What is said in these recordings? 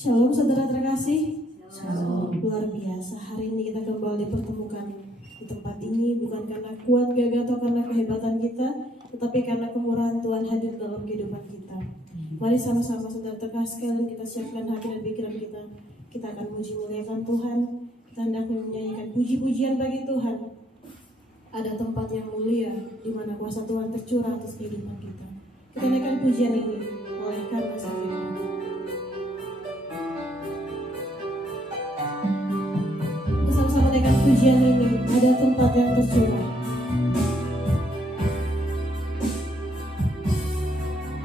Shalom saudara terkasih. Shalom. Luar biasa, hari ini kita kembali dipertemukan di tempat ini bukan karena kuat gagah atau karena kehebatan kita, tetapi karena kemurahan Tuhan hadir dalam kehidupan kita. Mari sama-sama saudara terkasih sekali kita siapkan hati dan pikiran kita. Kita akan muji muliakan Tuhan. Kita hendak menyanyikan puji-pujian bagi Tuhan. Ada tempat yang mulia di mana kuasa Tuhan tercurah atas kehidupan kita. Kita naikkan pujian ini oleh karena firman. Bersama-sama dengan pujian ini, ada tempat yang tercurah.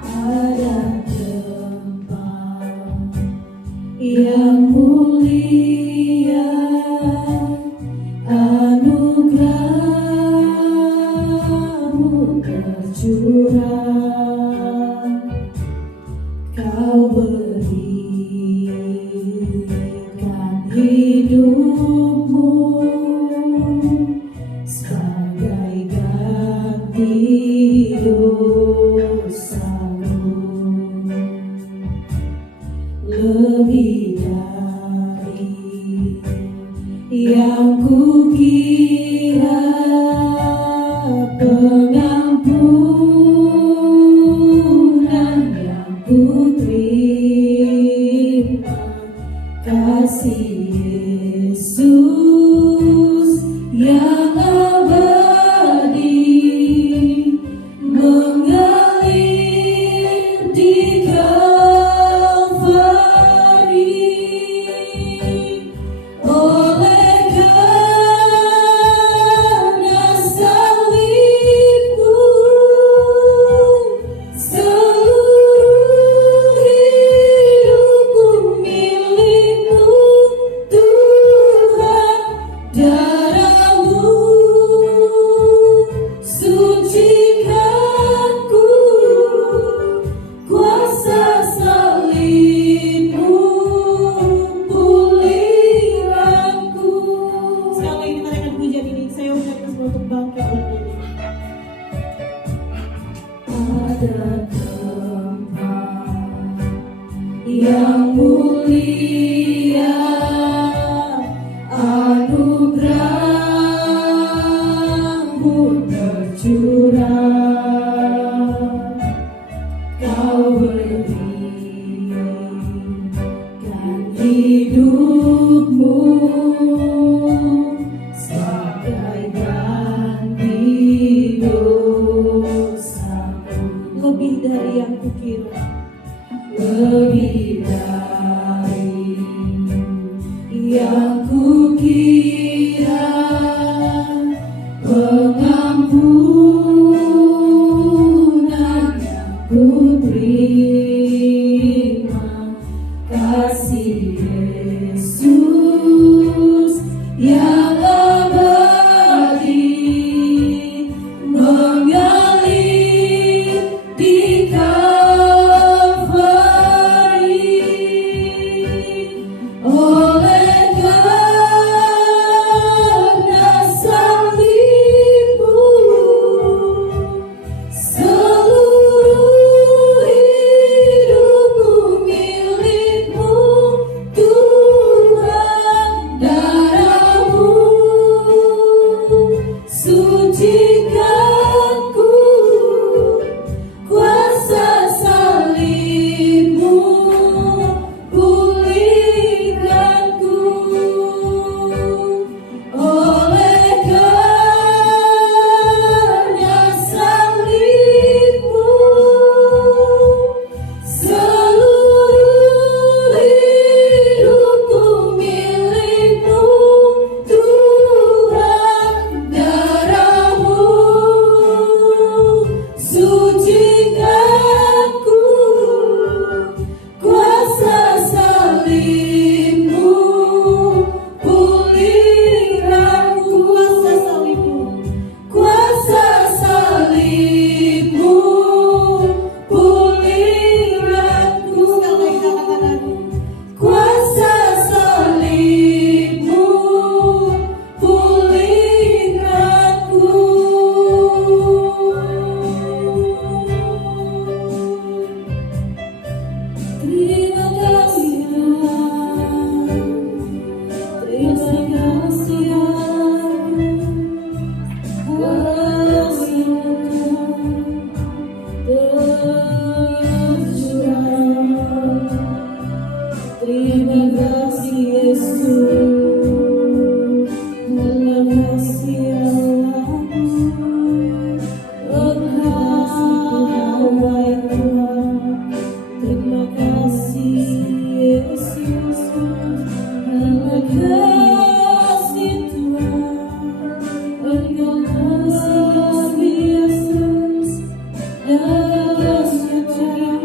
Ada tempat yang mulia, anugerah-Mu tercurah, Kau berikan hidup-Mu sebagai ganti dosa-Mu. Lebih dari yang kukira, pengampunan yang kuterima, kasih Yesus yang abadi mengalir di Kalvari. Oleh karena salib-Mu, seluruh hidupku milik-Mu, Tuhan. Darah-Mu sucikanku, kuasa salib-Mu pulihkanku. Sekali lagi kita naikkan pujian ini. Saya undang semua untuk bangkit berdiri. Ada tempat yang mulia, anugerah-Mu tercurah, Kau berikan hidup-Mu sebagai ganti dosa-Mu. Lebih dari yang kukira, lebih dari yang kukira, pengampunan yang kuterima, kasih Yesus yang abadi mengalir di Kalvari. Oleh kasih Tuhan, Engkau luar biasa, dahsyat Tuhan.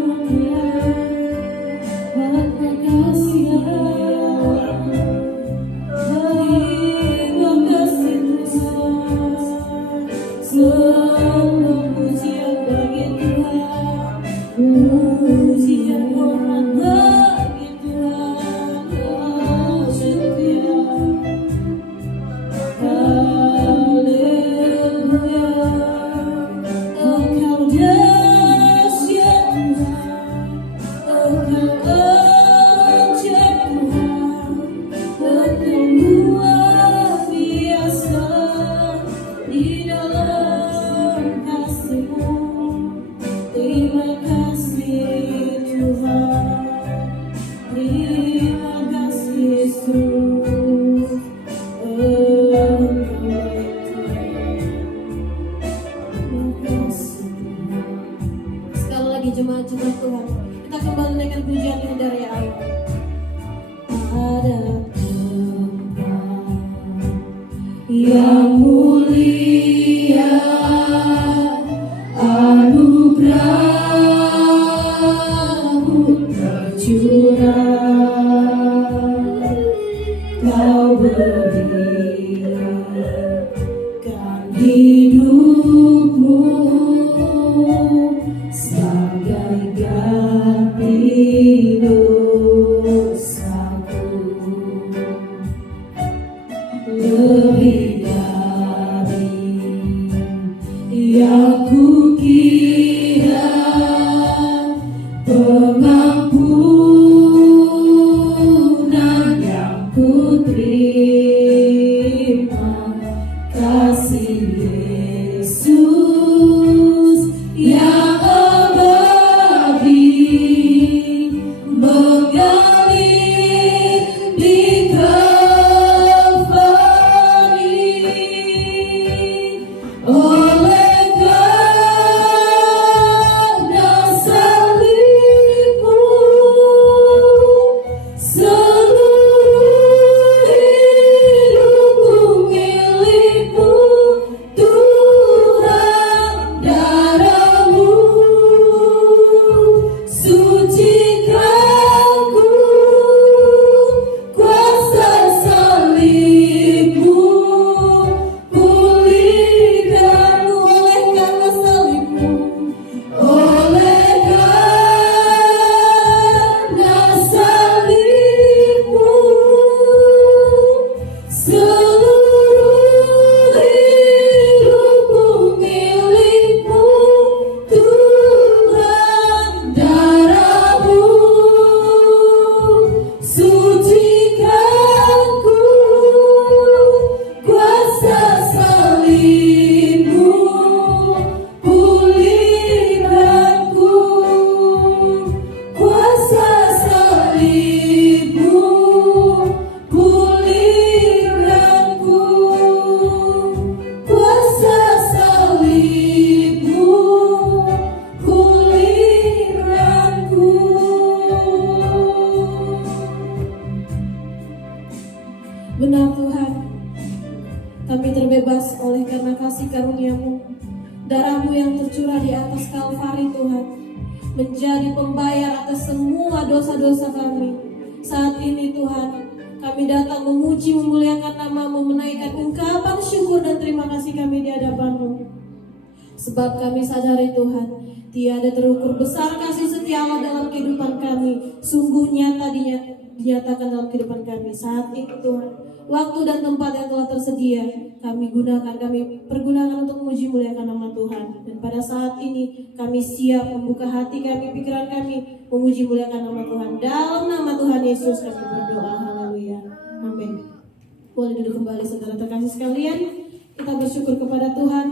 Terima kasih Allah, terima kasih Tuhan. Semua pujian bagi Tuhan, pujian hormat bagi Tuhan. Haleluya, haleluya. Engkau dahsyat Tuhan, Engkau ajaib Tuhan, Engkau luar biasa di dalam kasih-Mu. Terima kasih Tuhan, terima kasih Yesus. Engkau baik Tuhan. Terima kasih Tuhan. Sekali lagi jemaat-jemaat Tuhan, kita kembali naikkan pujian ini dari Allah. Ada tempat yang mulia, anugerah-Mu tercurah, Kau berikan hidupmu sebagai ganti dosaku, lebih dari yang kukira, pengampunan yang kuterima, kasih Yesus yang abadi mengalir di Kalvari. Oleh karena salib-Mu, seluruh hidupku milik-Mu, Tuhan. Darah-Mu sucikanku, kuasa salib-Mu pulihkanku. Oleh karena salib-Mu, oleh karena salib-Mu, seluruh hidupku milik-Mu, Tuhan. Darah-Mu sucikanku, kuasa salib-Mu pulihkanku, kuasa salib-Mu pulihkanku, kuasa salib-Mu pulihkanku. Benar Tuhan, kami terbebas oleh karena kasih karunia-Mu. Darah-Mu yang tercurah di atas Kalvari Tuhan, menjadi pembayar atas semua dosa-dosa kami. Saat ini Tuhan, kami datang memuji memuliakan nama-Mu, menaikkan ungkapan syukur dan terima kasih kami di hadapan-Mu. Sebab kami sadari Tuhan, tiada terukur besar kasih setia Allah dalam kehidupan kami. Sungguh nyata dinyatakan dalam kehidupan kami. Saat ini Tuhan, waktu dan tempat yang telah tersedia kami pergunakan untuk memuji muliakan nama Tuhan. Dan pada saat ini kami siap membuka hati kami, pikiran kami, memuji muliakan nama Tuhan. Dalam nama Tuhan Yesus kami berdoa. Haleluya, amin. Boleh duduk kembali saudara terkasih sekalian. Kita bersyukur kepada Tuhan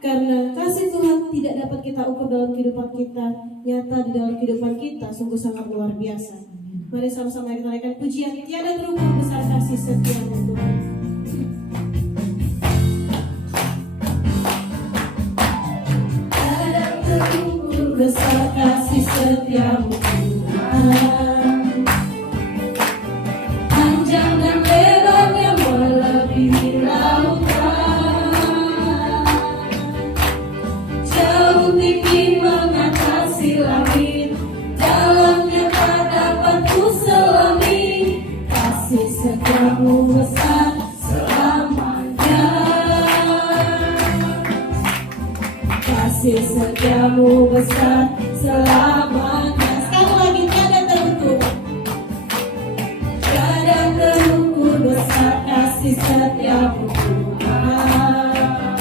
karena kasih Tuhan tidak dapat kita ukur dalam kehidupan kita, nyata di dalam kehidupan kita, sungguh sangat luar biasa. Mari sama-sama kita naikkan pujian, tiada terukur besar kasih setia-Mu Tuhan. Tiada terukur besar kasih setia-Mu Tuhan. Panjang dan lebar setiamu besar selamanya. Kasih setiamu besar selamanya. Sekali lagi, tiada terukur. Tiada terukur besar kasih setiamu Tuhan.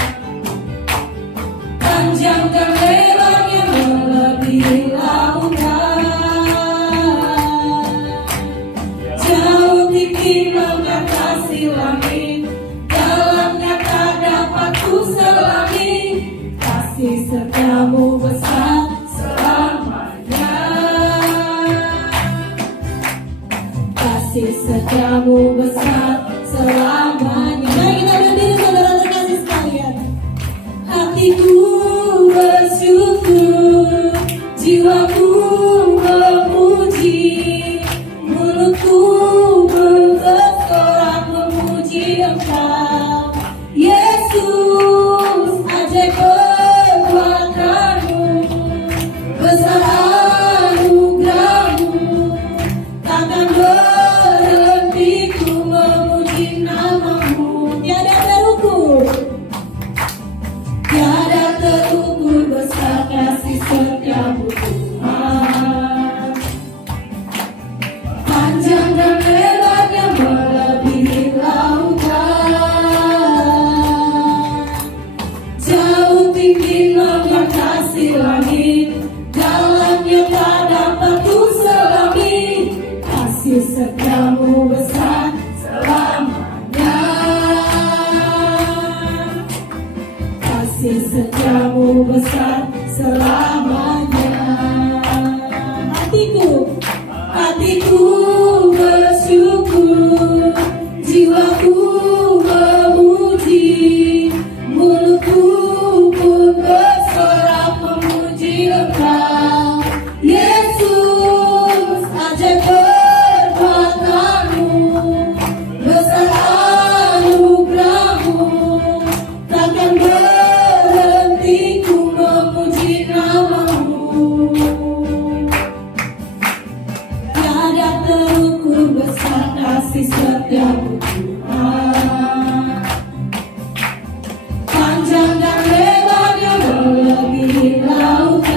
Panjang dan lebarnya melebihi lautan. Jauh tinggi mengatasi langit, dalamnya tak dapat ku selami. Kasih setiamu besar selamanya. Kasih setiamu besar selamanya. Mari kita berdiri saudara terkasih sekalian. Hatiku bersyukur, jiwaku memuji, mulutku bersorak memuji Engkau. Yesus, ajaib perbuatanmu, besar anugerahmu, takkan berhenti ku memuji namamu. Tiada terukur, tiada terukur besar kasih setiamu Tuhan. Panjang dan lebarnya melebihi lautan. Jauh tinggi mengatasi langit, dalamnya tak dapat ku selami. Kasih setiamu besar selamanya. Kasih setiamu besar selamanya. Hatiku bersyukur, jiwaku memuji, mulutku pun bersorak memuji Engkau. Yesus, ajaib perbuatanmu, besar anugerahmu, takkan berhenti ku memuji namamu. Tiada terukur besar kasih setiamu Tuhan. Panjang dan lebarnya melebihi lautan.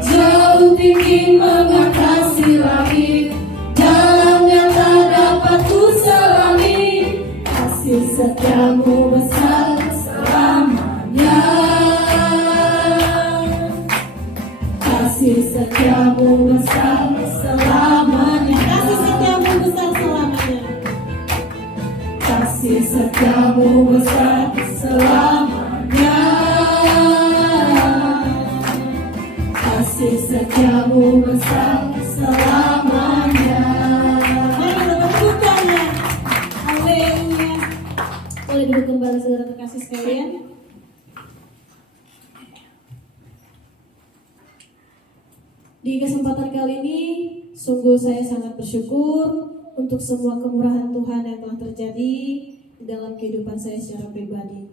Jauh tinggi mengatasi langit, dalamnya tak dapat ku selami. Kasih setiamu besar selamanya. Kasih setiamu besar selamanya. Kasih setiamu besar selamanya. Kasih setiamu besar selamanya. Kasih setiamu besar selamanya. Mari kita bersyukurnya. Haleluya. Boleh duduk kembali saudara terkasih sekalian. Di kesempatan kali ini, sungguh saya sangat bersyukur untuk semua kemurahan Tuhan yang telah terjadi di dalam kehidupan saya secara pribadi.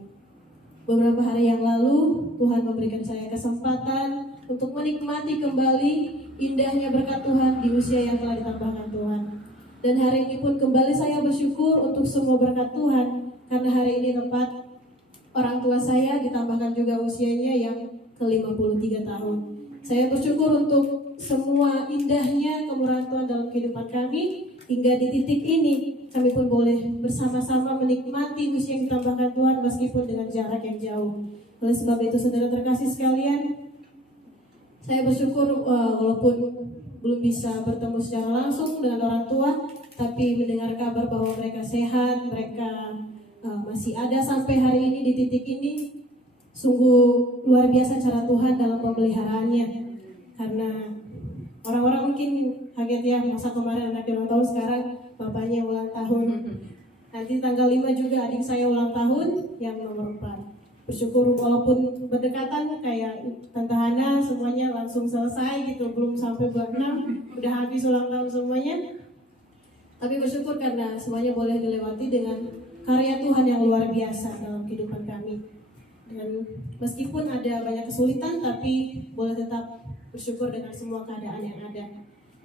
Beberapa hari yang lalu, Tuhan memberikan saya kesempatan untuk menikmati kembali indahnya berkat Tuhan di usia yang telah ditambahkan Tuhan. Dan hari ini pun kembali saya bersyukur untuk semua berkat Tuhan, karena hari ini tepat orang tua saya ditambahkan juga usianya yang ke-53 tahun. Saya bersyukur untuk semua indahnya kemurahan Tuhan dalam kehidupan kami. Hingga di titik ini kami pun boleh bersama-sama menikmati usia yang ditambahkan Tuhan meskipun dengan jarak yang jauh. Oleh sebab itu saudara terkasih sekalian, saya bersyukur walaupun belum bisa bertemu secara langsung dengan orang tua, tapi mendengar kabar bahwa mereka sehat, mereka masih ada sampai hari ini di titik ini. Sungguh luar biasa cara Tuhan dalam pemeliharaannya. Karena orang-orang mungkin kaget ya, masa kemarin anak ulang tahun, sekarang bapaknya ulang tahun. Nanti tanggal 5 juga adik saya ulang tahun yang nomor 4. Bersyukur walaupun berdekatan kayak Tante Hana semuanya langsung selesai gitu, belum sampai bulan 6 udah habis ulang tahun semuanya. Tapi bersyukur karena semuanya boleh dilewati dengan karya Tuhan yang luar biasa dalam kehidupan kami. Dan meskipun ada banyak kesulitan, tapi boleh tetap bersyukur dengan semua keadaan yang ada.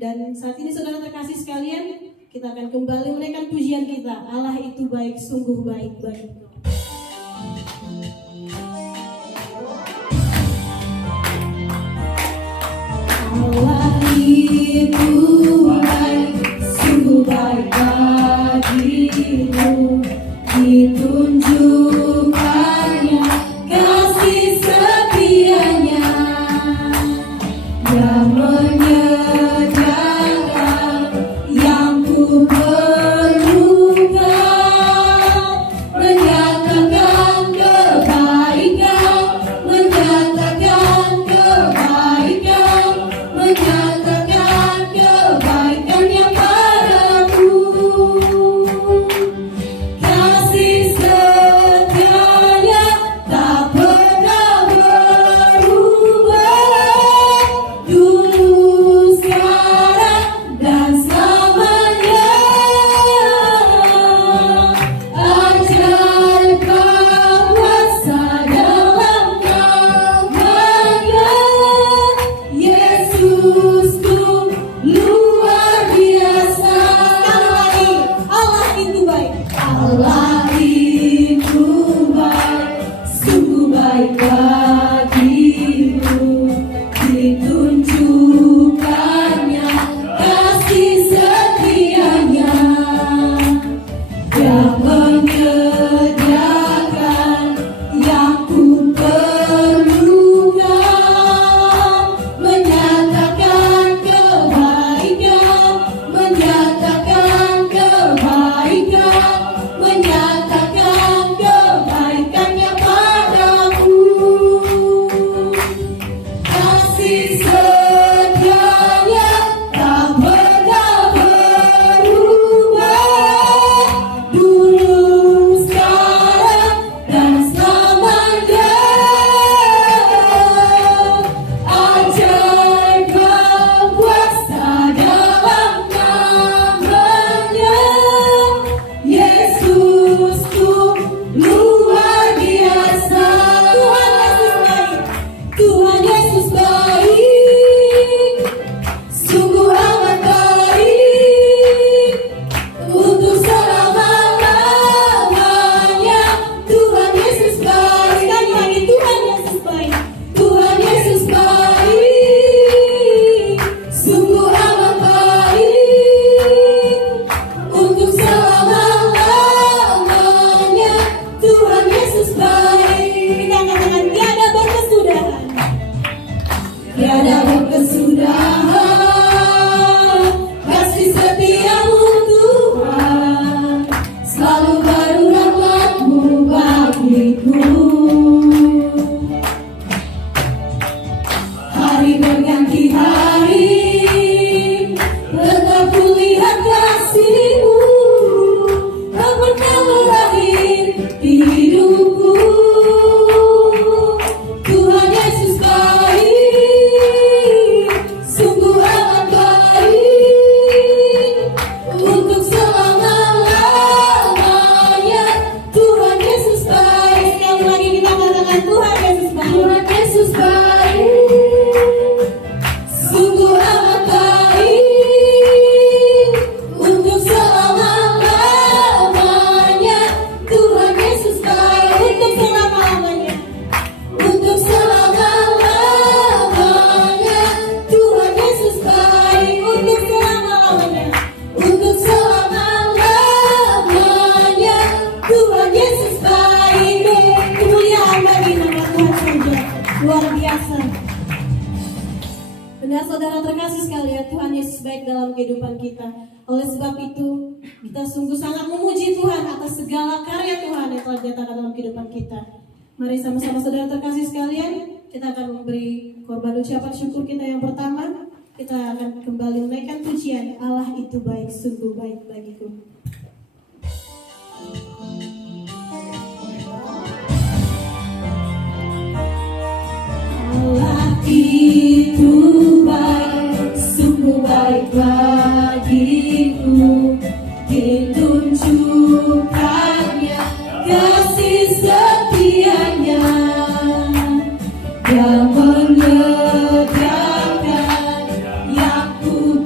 Dan saat ini saudara terkasih sekalian, kita akan kembali menaikkan pujian kita. Allah itu baik, sungguh baik bagiku. Allah itu baik, sungguh baik bagimu. Ditunjukkannya kasih setianya yang menyediakan yang ku perlukan, menyatakan kebaikan, menyatakan kebaikan, menyatakan kebaikannya padaku. Kasih setianya tak pernah berubah, dulu, sekarang, dan selamanya. Ajaib kuasa dalam namanya, Yesusku luar biasa. Sekali lagi, Allah itu baik. Allah itu baik, sungguh baik bagimu. Ditunjukkannya kasih setianya yang menyediakan yang ku perlukan, menyatakan kebaikan, menyatakan kebaikan, menyatakan kebaikannya padaku. Kasih setianya tak pernah berubah, dulu, sekarang, dan selamanya. Ajaib kuasa dalam namanya, Yesusku luar biasa. Tuhan Yesus baik, sungguh amat baik, untuk selama-lamanya. Tuhan Yesus baik. Sekali lagi, Tuhan Yesus baik. Tuhan Yesus baik, sungguh amat baik, untuk selama-lamanya. Tuhan Yesus baik. Kita katakan tiada berkesudahan, tiada berkesudahan. Kasih setiamu Tuhan, selalu baru rahmat-Mu bagiku. Hari berganti hari, tetap kulihat kasih-Mu, tak pernah berakhir di hidupku. Tuhan Yesus baik, sungguh amat baik, untuk selama-lamanya. Tuhan Yesus baik. Sekali lagi kita katakan Tuhan Yesus baik. Tuhan Yesus baik, sungguh amat baik, untuk selama-lamanya. Tuhan Yesus baik, untuk selama-lamanya. Untuk selama-lamanya. Tuhan Yesus baik, untuk selama-lamanya. Untuk selama-lamanya. Tuhan Yesus baik. Kemuliaan bagi nama Tuhan saja, luar biasa. Benar saudara terkasih sekalian, Tuhan Yesus baik dalam kehidupan kita. Oleh sebab itu, kita sungguh sangat memuji Tuhan atas segala karya Tuhan yang telah dinyatakan dalam kehidupan kita. Mari sama-sama saudara terkasih sekalian, kita akan memberi korban ucapan syukur kita yang pertama. Kita akan kembali menaikkan pujian, Allah itu baik, sungguh baik bagiku. Allah itu baik, sungguh baik bagiku. Ditunjukkannya kasih setianya yang menyediakan yang ku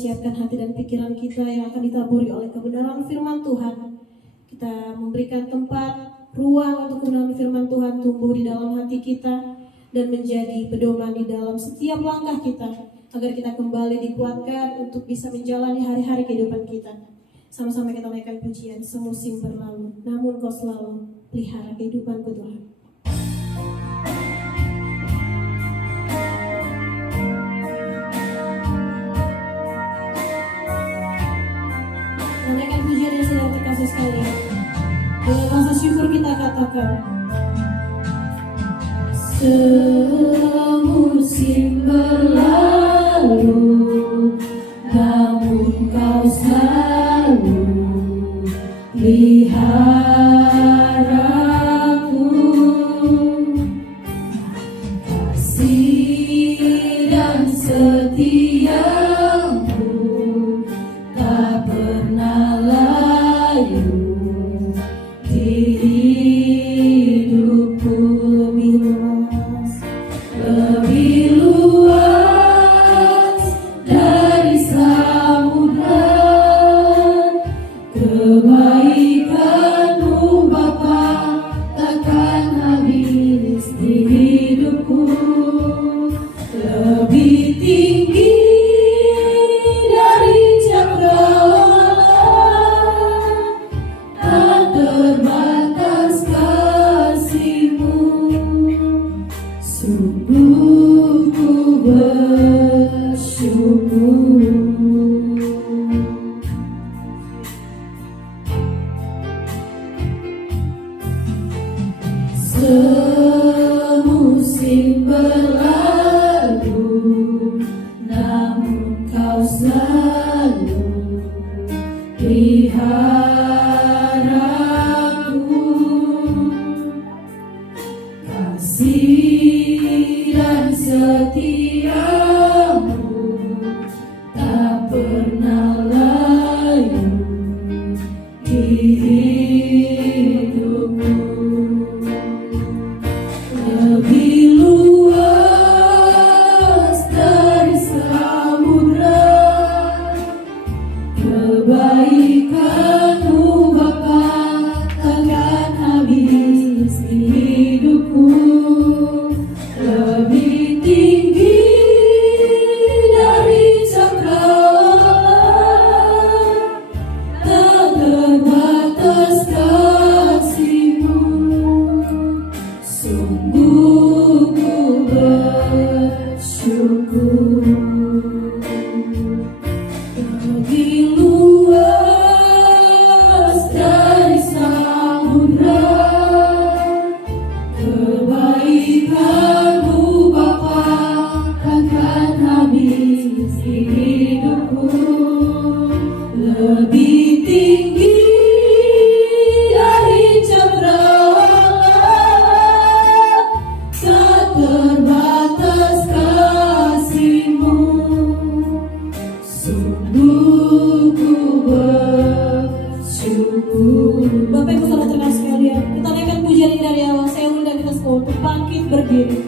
siapkan hati dan pikiran kita yang akan ditaburi oleh kebenaran firman Tuhan. Kita memberikan tempat, ruang untuk kebenaran firman Tuhan tumbuh di dalam hati kita dan menjadi pedoman di dalam setiap langkah kita, agar kita kembali dikuatkan untuk bisa menjalani hari-hari kehidupan kita. Sama-sama kita naikkan pujian, semusim berlalu, namun Kau selalu pelihara kehidupanku Tuhan. Naikkan pujian yang sedang terkasih sekalian. Dengan rasa syukur kita katakan, semusim berlalu, namun Kau selalu peliharaku. Kasih dan setiamu tak pernah layu di hidupku. Lebih luas dari samudra, kebaikan-Mu Bapa takkan habis di hidupku. Lebih tinggi dari cakrawala, tak terbatas kasih-Mu. Sungguh ku bersyukur. Semusim berlalu, namun Kau selalu peliharaku. Kasih dan setiamu tak pernah layu di hidupku. Lebih luas dari samudra, kebaikan-Mu Bapa takkan habis di hidupku. Lebih tinggi dari cakrawala, tak terbatas kasih-Mu. Sungguh ku bersyukur. Lebih luas dari samudra, kebaikan-Mu Bapa takkan habis di hidupku. Lebih tinggi dari cakrawala, tak terbatas kasih-Mu. Sungguh ku bersyukur. Bapak Ibu saudara terkasih sekalian, kita naikkan pujian ini dari awal. Saya undang kita semua untuk bangkit berdiri.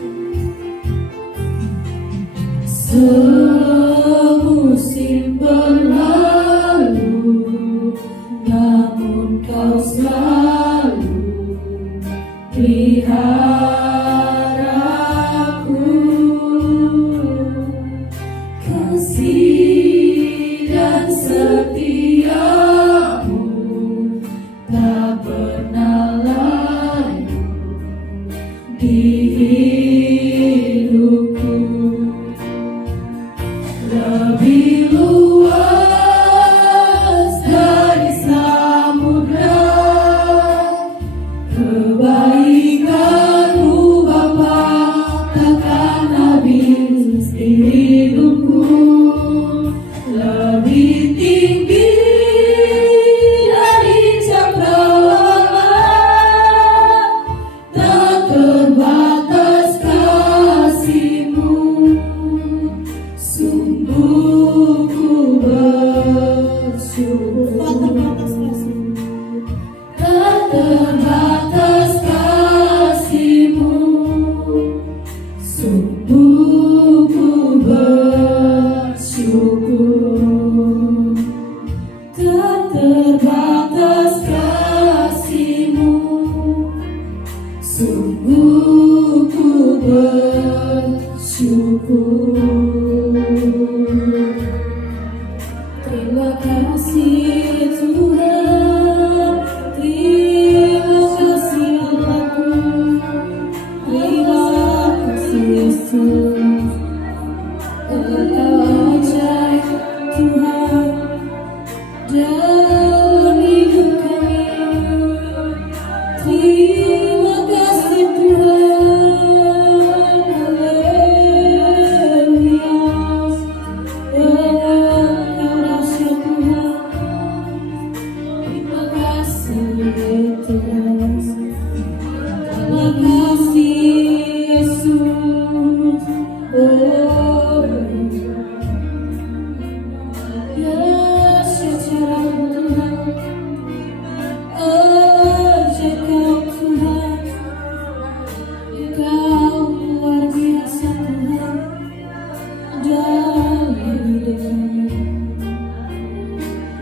Semusim berlalu, namun Kau selalu peliharaku. Kasih dan setiamu tak pernah layu di hidupku. Lebih luas dari samudra, kebaikan-Mu Bapa takkan habis di hidupku. Lebih tinggi dari cakrawala, tak terbatas kasih-Mu. Sungguh ku bersyukur. Tak terbatas kasih-Mu, tak terbatas kasih-Mu. Sungguh ku bersyukur. bersyukur. Terima kasih Tuhan, terima kasih Allahku, terima kasih Yesus. Engkau ajaib Tuhan dalam hidup kami. Terima kasih Tuhan, haleluya. Engkau dahsyat Tuhan, terima kasih Tuhan, terima kasih Yesus. Oh, dahsyat cara Tuhan, ajaib Kau Tuhan, Kau luar biasa Tuhan dalam hidup kami.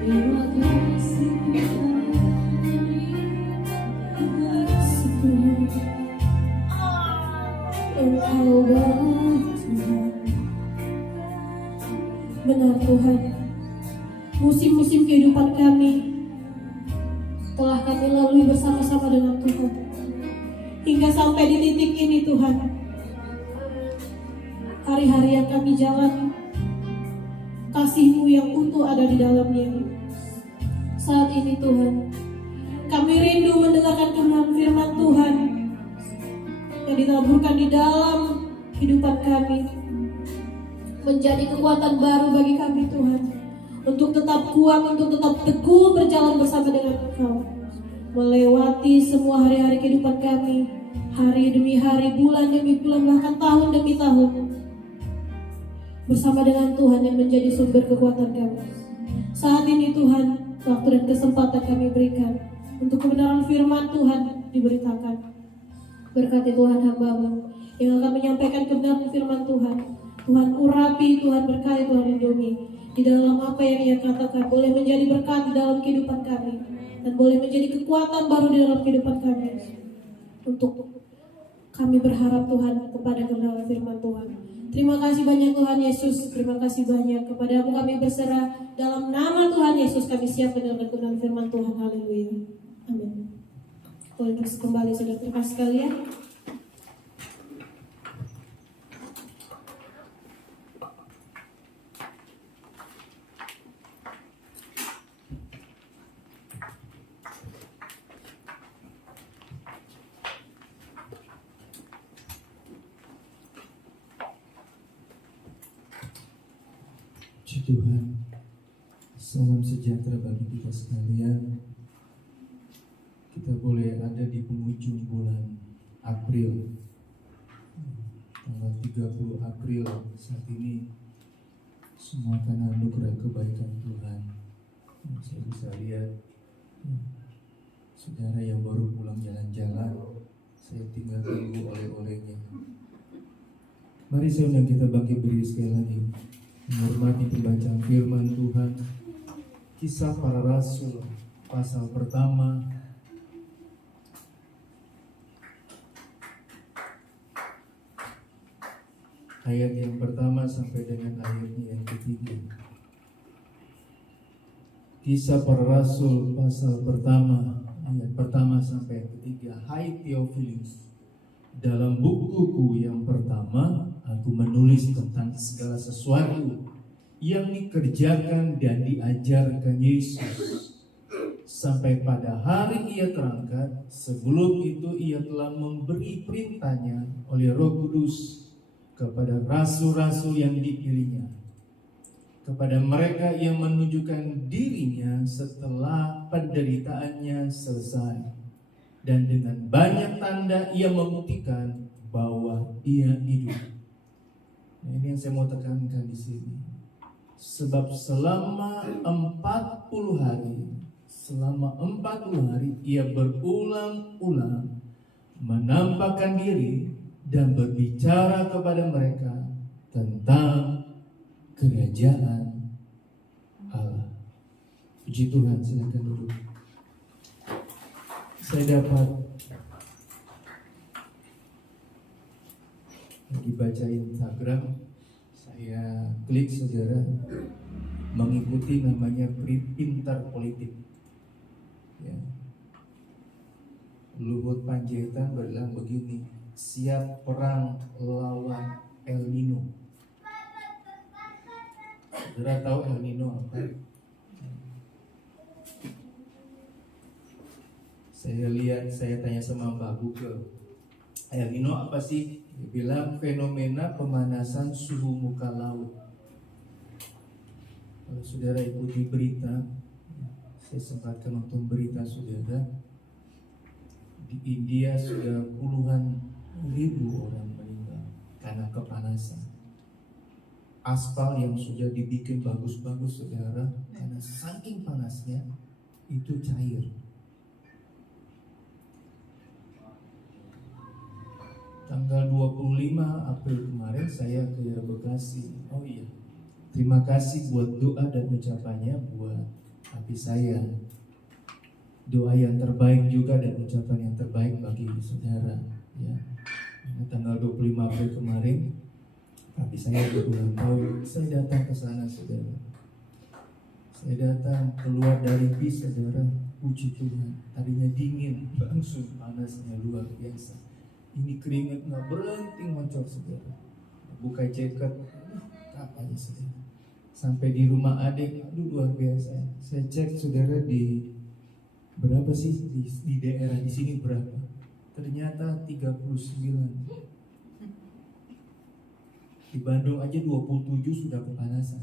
Terima kasih Tuhan, terima kasih Tuhan, Engkau baik Tuhan. Benar Tuhan, musim-musim kehidupan kami telah kami lalui bersama-sama dengan Tuhan. Hingga sampai di titik ini Tuhan, hari-hari yang kami jalani, kasih-Mu yang utuh ada di dalamnya. Saat ini Tuhan, kami rindu mendengarkan kebenaran firman Tuhan yang ditaburkan di dalam kehidupan kami, menjadi kekuatan baru bagi kami Tuhan, untuk tetap kuat, untuk tetap teguh berjalan bersama dengan Engkau, melewati semua hari-hari kehidupan kami, hari demi hari, bulan demi bulan, bahkan tahun demi tahun, bersama dengan Tuhan yang menjadi sumber kekuatan kami. Saat ini Tuhan, waktu dan kesempatan kami berikan untuk kebenaran firman Tuhan diberitakan. Berkati Tuhan hamba-Mu yang akan menyampaikan kebenaran firman Tuhan. Tuhan urapi, Tuhan berkati, Tuhan lindungi. Di dalam apa yang Ia katakan boleh menjadi berkat di dalam kehidupan kami, dan boleh menjadi kekuatan baru di dalam kehidupan kami. Untuk kami berharap Tuhan kepada kebenaran firman Tuhan. Terima kasih banyak Tuhan Yesus. Terima kasih banyak kepada-Mu kami berserah. Dalam nama Tuhan Yesus kami siap mendengar kebenaran firman Tuhan. Haleluya. Amin. Boleh terus kembali saudara sekalian. Puji Tuhan, salam sejahtera bagi kita sekalian. Kita boleh ada di penghujung bulan April, tanggal 30 April saat ini. Semua karena anugerah kebaikan Tuhan. Saya bisa lihat saudara yang baru pulang jalan-jalan, saya tinggal tunggu oleh-olehnya. Mari saya undang kita bangkit berdiri sekali lagi, menghormati pembacaan firman Tuhan. Kisah Para Rasul pasal pertama ayat yang pertama sampai dengan ayatnya yang ketiga. Kisah Para Rasul pasal pertama ayat pertama sampai ketiga. Hai Theophilus, dalam bukuku yang pertama aku menulis tentang segala sesuatu yang dikerjakan dan diajarkan Yesus sampai pada hari Ia terangkat. Sebelum itu Ia telah memberi perintahnya oleh Roh Kudus kepada rasul-rasul yang dipilihnya, kepada mereka yang menunjukkan dirinya setelah penderitaannya selesai, dan dengan banyak tanda Ia membuktikan bahwa Ia hidup. Nah, ini yang saya mau tekankan di sini. Sebab selama 40 hari Ia berulang-ulang menampakkan diri dan berbicara kepada mereka tentang kerajaan Allah. Puji Tuhan, silakan duduk. Saya dapat lagi baca Instagram, saya klik saudara mengikuti namanya pintar politik. Ya. Luhut Panjaitan bilang begini, siap perang lawan El Nino. Saudara tahu El Nino apa? Saya tanya sama Mbak Google, El Nino apa sih? Dia bilang fenomena pemanasan suhu muka laut. Kalau saudara ikuti berita, saya sempatkan nonton berita saudara, di India sudah puluhan ribu orang meninggal karena kepanasan. Aspal yang sudah dibikin bagus-bagus saudara, karena saking panasnya itu cair. Tanggal 25 April kemarin saya ke Bekasi. Oh iya, terima kasih buat doa dan ucapannya buat hati saya. Doa yang terbaik juga dan ucapan yang terbaik bagi saudara. Ya, tanggal 25 April kemarin, hati saya berulang tahun. Saya datang ke sana saudara. Saya datang keluar dari bis saudara. Puji Tuhan, tadinya dingin, langsung panasnya luar biasa. Ini keringat nggak berhenti ngocor saudara. Buka jaket, apanya saudara. Sampai di rumah adik, aduh luar biasa. Saya cek saudara di berapa sih di daerah di sini berapa? Ternyata 39. Di Bandung aja 27 sudah kepanasan.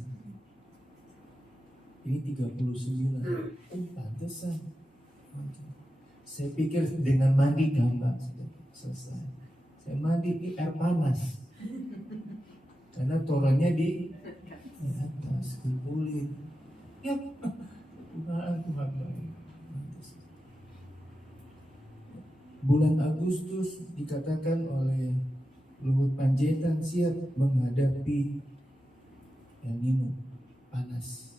Ini 39. Pantesan. Saya pikir dengan mandi gampang saudara. Selesai. Saya mandi di air panas karena torannya di atas, di kulit. Ya, Tuhan. Bulan Agustus dikatakan oleh Luhut Panjaitan siap menghadapi El Nino, panas.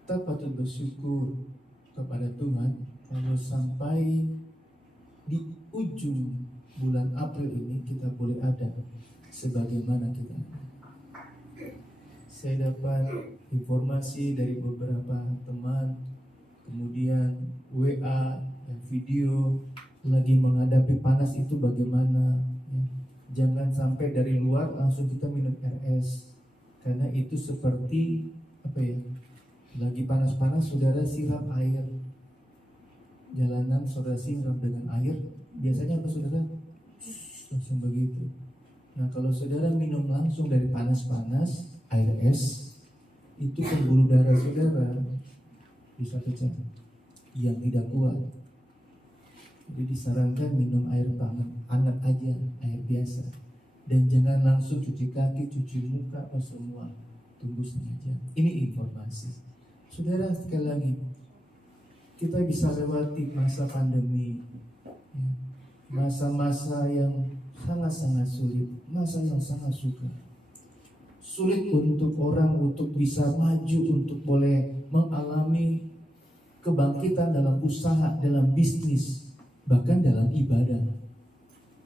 Kita patut bersyukur kepada Tuhan kalau sampai di ujung bulan April ini kita boleh ada sebagaimana kita. Saya dapat informasi dari beberapa teman, kemudian WA, video lagi menghadapi panas itu bagaimana. Jangan sampai dari luar langsung kita minum RS, karena itu seperti apa ya? Lagi panas-panas saudara siram air. Jalanan saudara siram dengan air, biasanya apa saudara? Langsung begitu. Nah kalau saudara minum langsung dari panas-panas, air es, itu pembuluh darah saudara bisa pecah yang tidak kuat. Jadi disarankan minum air hangat aja, air biasa. Dan jangan langsung cuci kaki, cuci muka, apa semua. Tunggu setengah jam. Ini informasi. Saudara sekali lagi, kita bisa lewati masa pandemi, masa-masa yang sangat-sangat sulit, masa yang sangat sulit untuk orang untuk bisa maju, untuk boleh mengalami kebangkitan dalam usaha, dalam bisnis, bahkan dalam ibadah.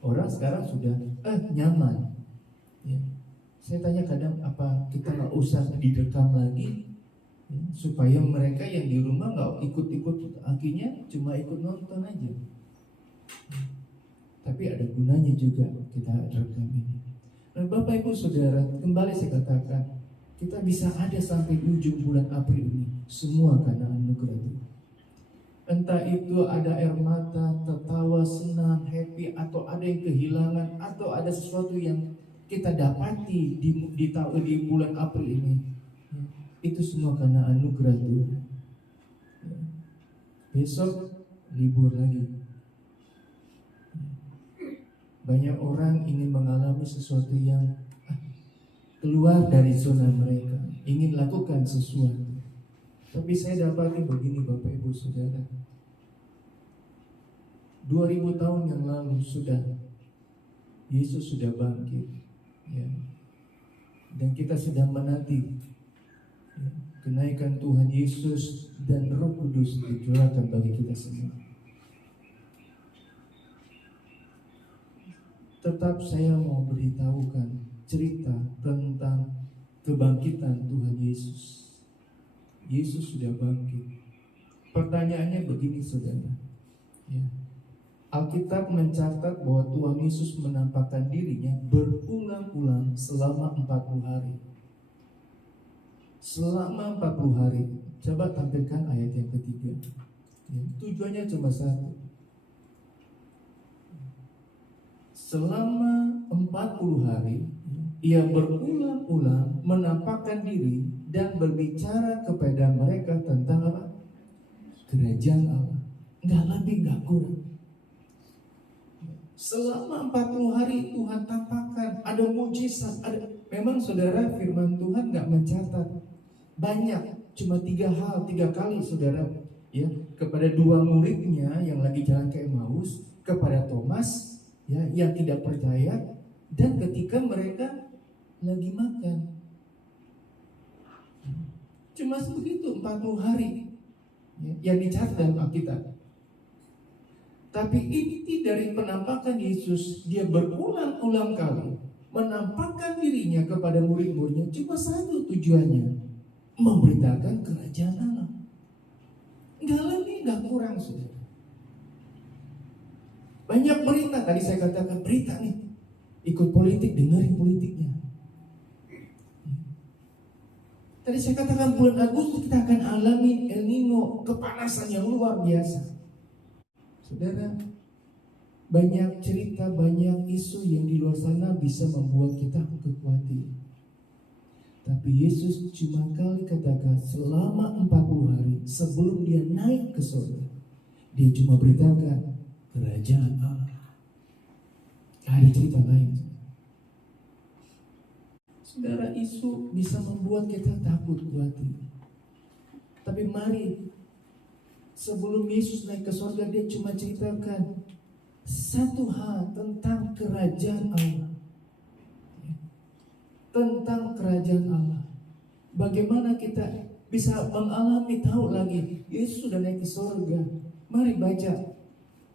Orang sekarang sudah nyaman. Ya. Saya tanya kadang, apa kita nggak usah didekam lagi? Supaya mereka yang di rumah nggak ikut-ikut, akhirnya cuma ikut nonton aja. Tapi ada gunanya juga kita rekam ini. Nah Bapak Ibu Saudara, kembali saya katakan, kita bisa ada sampai ujung bulan April ini, semua karena anugerah Tuhan. Entah itu ada air mata, tertawa, senang, happy, atau ada yang kehilangan, atau ada sesuatu yang kita dapati di bulan April ini. Itu semua karena anugerah Tuhan. Besok libur lagi. Banyak orang ingin mengalami sesuatu yang keluar dari zona mereka, ingin lakukan sesuatu. Tapi saya dapati begini Bapak Ibu Saudara, 2000 tahun yang lalu Yesus sudah bangkit, ya. Dan kita sedang menanti kenaikan Tuhan Yesus dan Roh Kudus dicurahkan bagi kita semua. tetap saya mau beritahukan cerita tentang kebangkitan Tuhan Yesus. Yesus sudah bangkit. Pertanyaannya begini saudara, ya. Alkitab mencatat bahwa Tuhan Yesus menampakkan dirinya berulang-ulang selama 40 hari. Selama 40 hari. Coba tampilkan ayat yang ketiga. Ya, tujuannya cuma satu. Selama 40 hari ia berulang-ulang menampakkan diri dan berbicara kepada mereka tentang apa? Kerajaan Allah. Enggak lebih, enggak kurang. Selama 40 hari Tuhan tampakkan ada mujizat, memang saudara, firman Tuhan enggak mencatat banyak, cuma 3 hal, 3 kali saudara, ya, kepada 2 muridnya yang lagi jalan ke Emmaus, kepada Thomas, ya, yang tidak percaya, dan ketika mereka lagi makan. Cuma begitu 40 hari, ya, yang dicatat dalam Alkitab. Tapi inti dari penampakan Yesus, dia berulang-ulang kali menampakkan dirinya kepada murid-muridnya cuma satu tujuannya, memberitakan kerajaan Allah. Enggak lebih, enggak kurang saudara. Banyak berita, tadi saya katakan berita nih, ikut politik, dengerin politiknya. Tadi saya katakan bulan Agustus kita akan alami El Nino, kepanasan yang luar biasa. Saudara, banyak cerita, banyak isu yang di luar sana bisa membuat kita khawatir. Tapi Yesus cuma kali katakan selama 40 hari sebelum dia naik ke surga, dia cuma beritakan kerajaan Allah. Gak ada cerita lain. Saudara, isu bisa membuat kita takut, khawatir. Tapi mari, sebelum Yesus naik ke surga, dia cuma ceritakan satu hal tentang kerajaan Allah. Tentang kerajaan Allah. Bagaimana kita bisa mengalami, tahu lagi Yesus sudah naik ke surga. Mari baca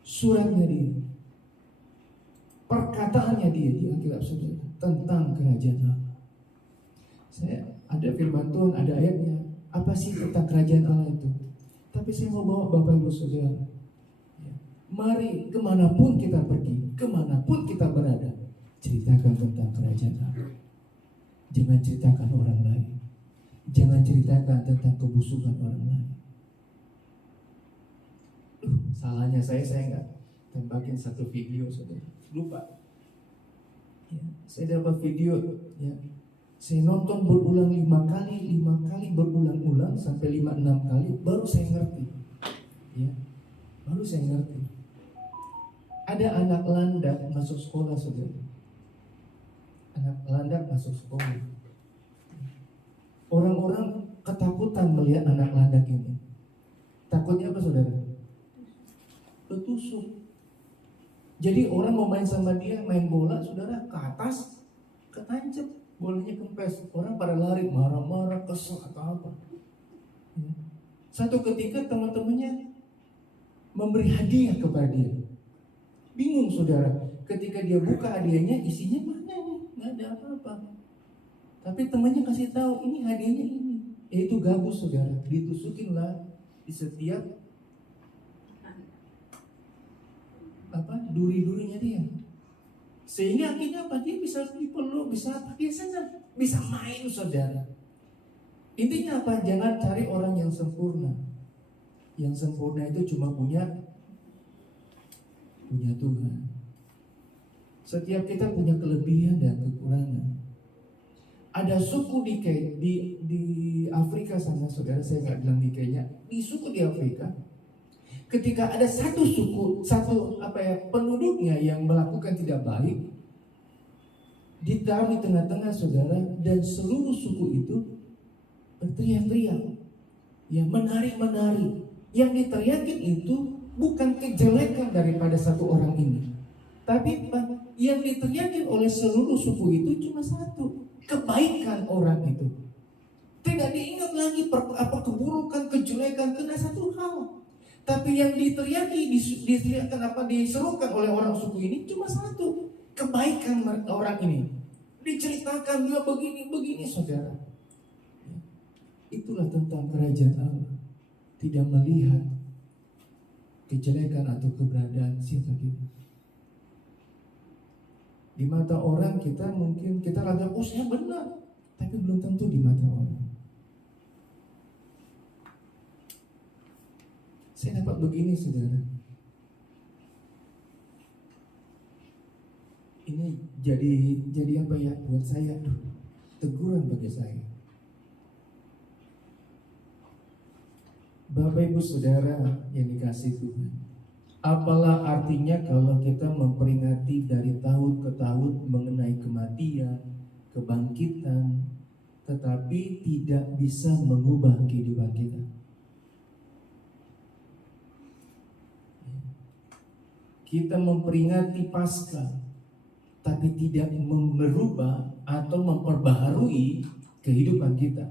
suratnya dia, perkataannya dia di Alkitab saudara tentang kerajaan Allah. Saya ada firman Tuhan, ada ayatnya. Apa sih tentang kerajaan Allah itu? Tapi saya mau bawa Bapak Ibu Saudara, mari kemanapun kita pergi, kemanapun kita berada, ceritakan tentang kerajaan Allah. Jangan ceritakan orang lain. Jangan ceritakan tentang kebusukan orang lain. Salahnya saya nggak tembakin satu video saudara. Lupa. Ya, saya dapat video, ya. Saya nonton berulang 5 kali berulang-ulang sampai 5-6 kali, baru saya ngerti. Ya, baru saya ngerti. Ada anak landak masuk sekolah saudara. Anak landak masuk sekolah. Orang-orang ketakutan melihat anak landak ini. Takutnya apa saudara? Ketusuk. Jadi orang mau main sama dia, main bola saudara, ke atas, ketancap, bolanya kempes. Orang pada lari, marah-marah, kesel atau apa. Satu ketika teman-temannya memberi hadiah kepada dia. Bingung saudara, ketika dia buka hadiahnya, isinya mana nih? Nggak ada apa-apa. Tapi temannya kasih tahu, ini hadiahnya ini, yaitu gabus saudara. Ditusukin lah di setiap duri-durinya dia. Sehingga akhirnya apa? Dia bisa dipeluk, bisa apa? Dia senang, bisa main saudara. Intinya apa? Jangan cari orang yang sempurna. Yang sempurna itu cuma punya Tuhan. Setiap kita punya kelebihan dan kekurangan. Ada suku di Afrika sana saudara, saya nggak bilang di Kenya, di suku di Afrika. Ketika ada satu suku, penduduknya yang melakukan tidak baik, ditaruh di tengah-tengah saudara, dan seluruh suku itu berteriak-teriak, ya, menari-menari. Yang diteriakin itu bukan kejelekan daripada satu orang ini, tapi yang diteriakin oleh seluruh suku itu cuma satu, kebaikan orang itu. Tidak diingat lagi keburukan, kejelekan, kena satu hal. Tapi yang diteriakan oleh orang suku ini cuma satu, kebaikan orang ini. Diceritakan dia begini, saudara. Itulah tentang kerajaan Allah. Tidak melihat kejelekan atau keberadaan siapa kita. Di mata orang kita mungkin kita rasa, oh saya benar. Tapi belum tentu di mata orang. Saya dapat begini, saudara. Ini jadi apa ya buat saya? Teguran bagi saya. Bapak Ibu Saudara yang dikasihi Tuhan, apalah artinya kalau kita memperingati dari tahun ke tahun mengenai kematian, kebangkitan, tetapi tidak bisa mengubah kehidupan kita. Kita memperingati Paskah, tapi tidak merubah atau memperbaharui kehidupan kita.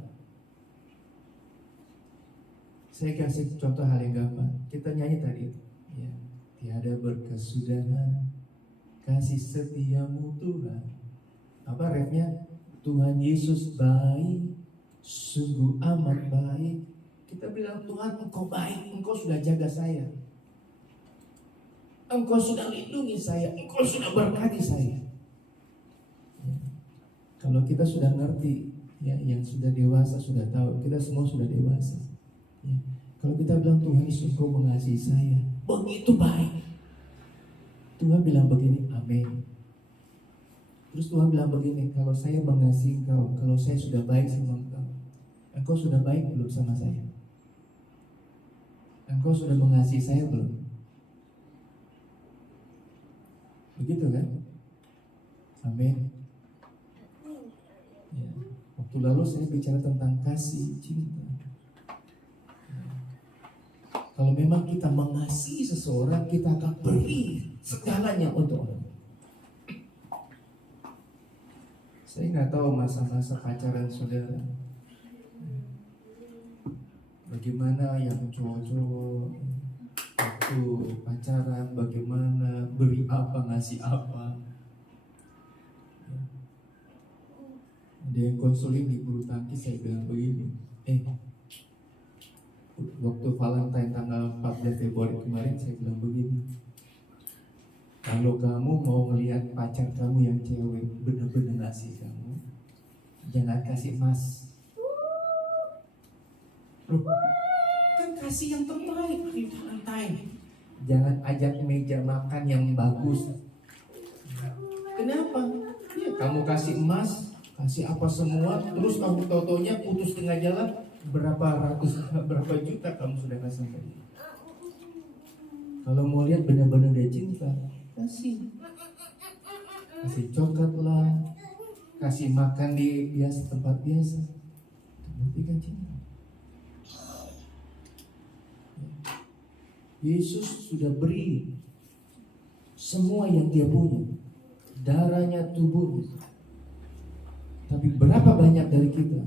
Saya kasih contoh hal yang gampang. Kita nyanyi tadi, ya, tiada berkesudahan kasih setiamu Tuhan. Apa refnya? Tuhan Yesus baik, sungguh amat baik. Kita bilang, Tuhan Engkau baik, Engkau sudah jaga saya, Engkau sudah lindungi saya, Engkau sudah berkati saya. Ya. Kalau kita sudah ngerti, ya, yang sudah dewasa sudah tahu, kita semua sudah dewasa. Ya. Kalau kita bilang Tuhan Yesus Engkau mengasihi saya, begitu baik. Tuhan bilang begini, amin. Terus Tuhan bilang begini, kalau saya mengasihi engkau, kalau saya sudah baik sama engkau sudah baik belum sama saya? Engkau sudah mengasihi saya belum? Begitu kan? Amin. Ya. Waktu lalu saya bicara tentang kasih, cinta. Kalau memang kita mengasihi seseorang, kita akan beri segalanya untuk orang. Saya nggak tahu masa-masa pacaran saudara, bagaimana yang cowok-cowok waktu pacaran, bagaimana beri apa, ngasih apa. Ada yang konseling di bulu tangkis, saya bilang begini, waktu Valentine tanggal 14 Februari kemarin saya bilang begini, kalau kamu mau melihat pacar kamu yang cewek benar-benar ngasih kamu, jangan kasih emas. Loh, kan kasih yang terbaik di Valentine. Jangan ajak meja makan yang bagus. Kenapa? Ya, kamu kasih emas, kasih apa semua, terus kamu tau-taunya putus tengah jalan. Berapa juta kamu sudah kasih? Kalau mau lihat benar-benar dia cinta, kasih coklat lah, kasih makan di tempat biasa, buktikan cinta. Yesus sudah beri semua yang dia punya, darahnya, tubuhnya. Tapi berapa banyak dari kita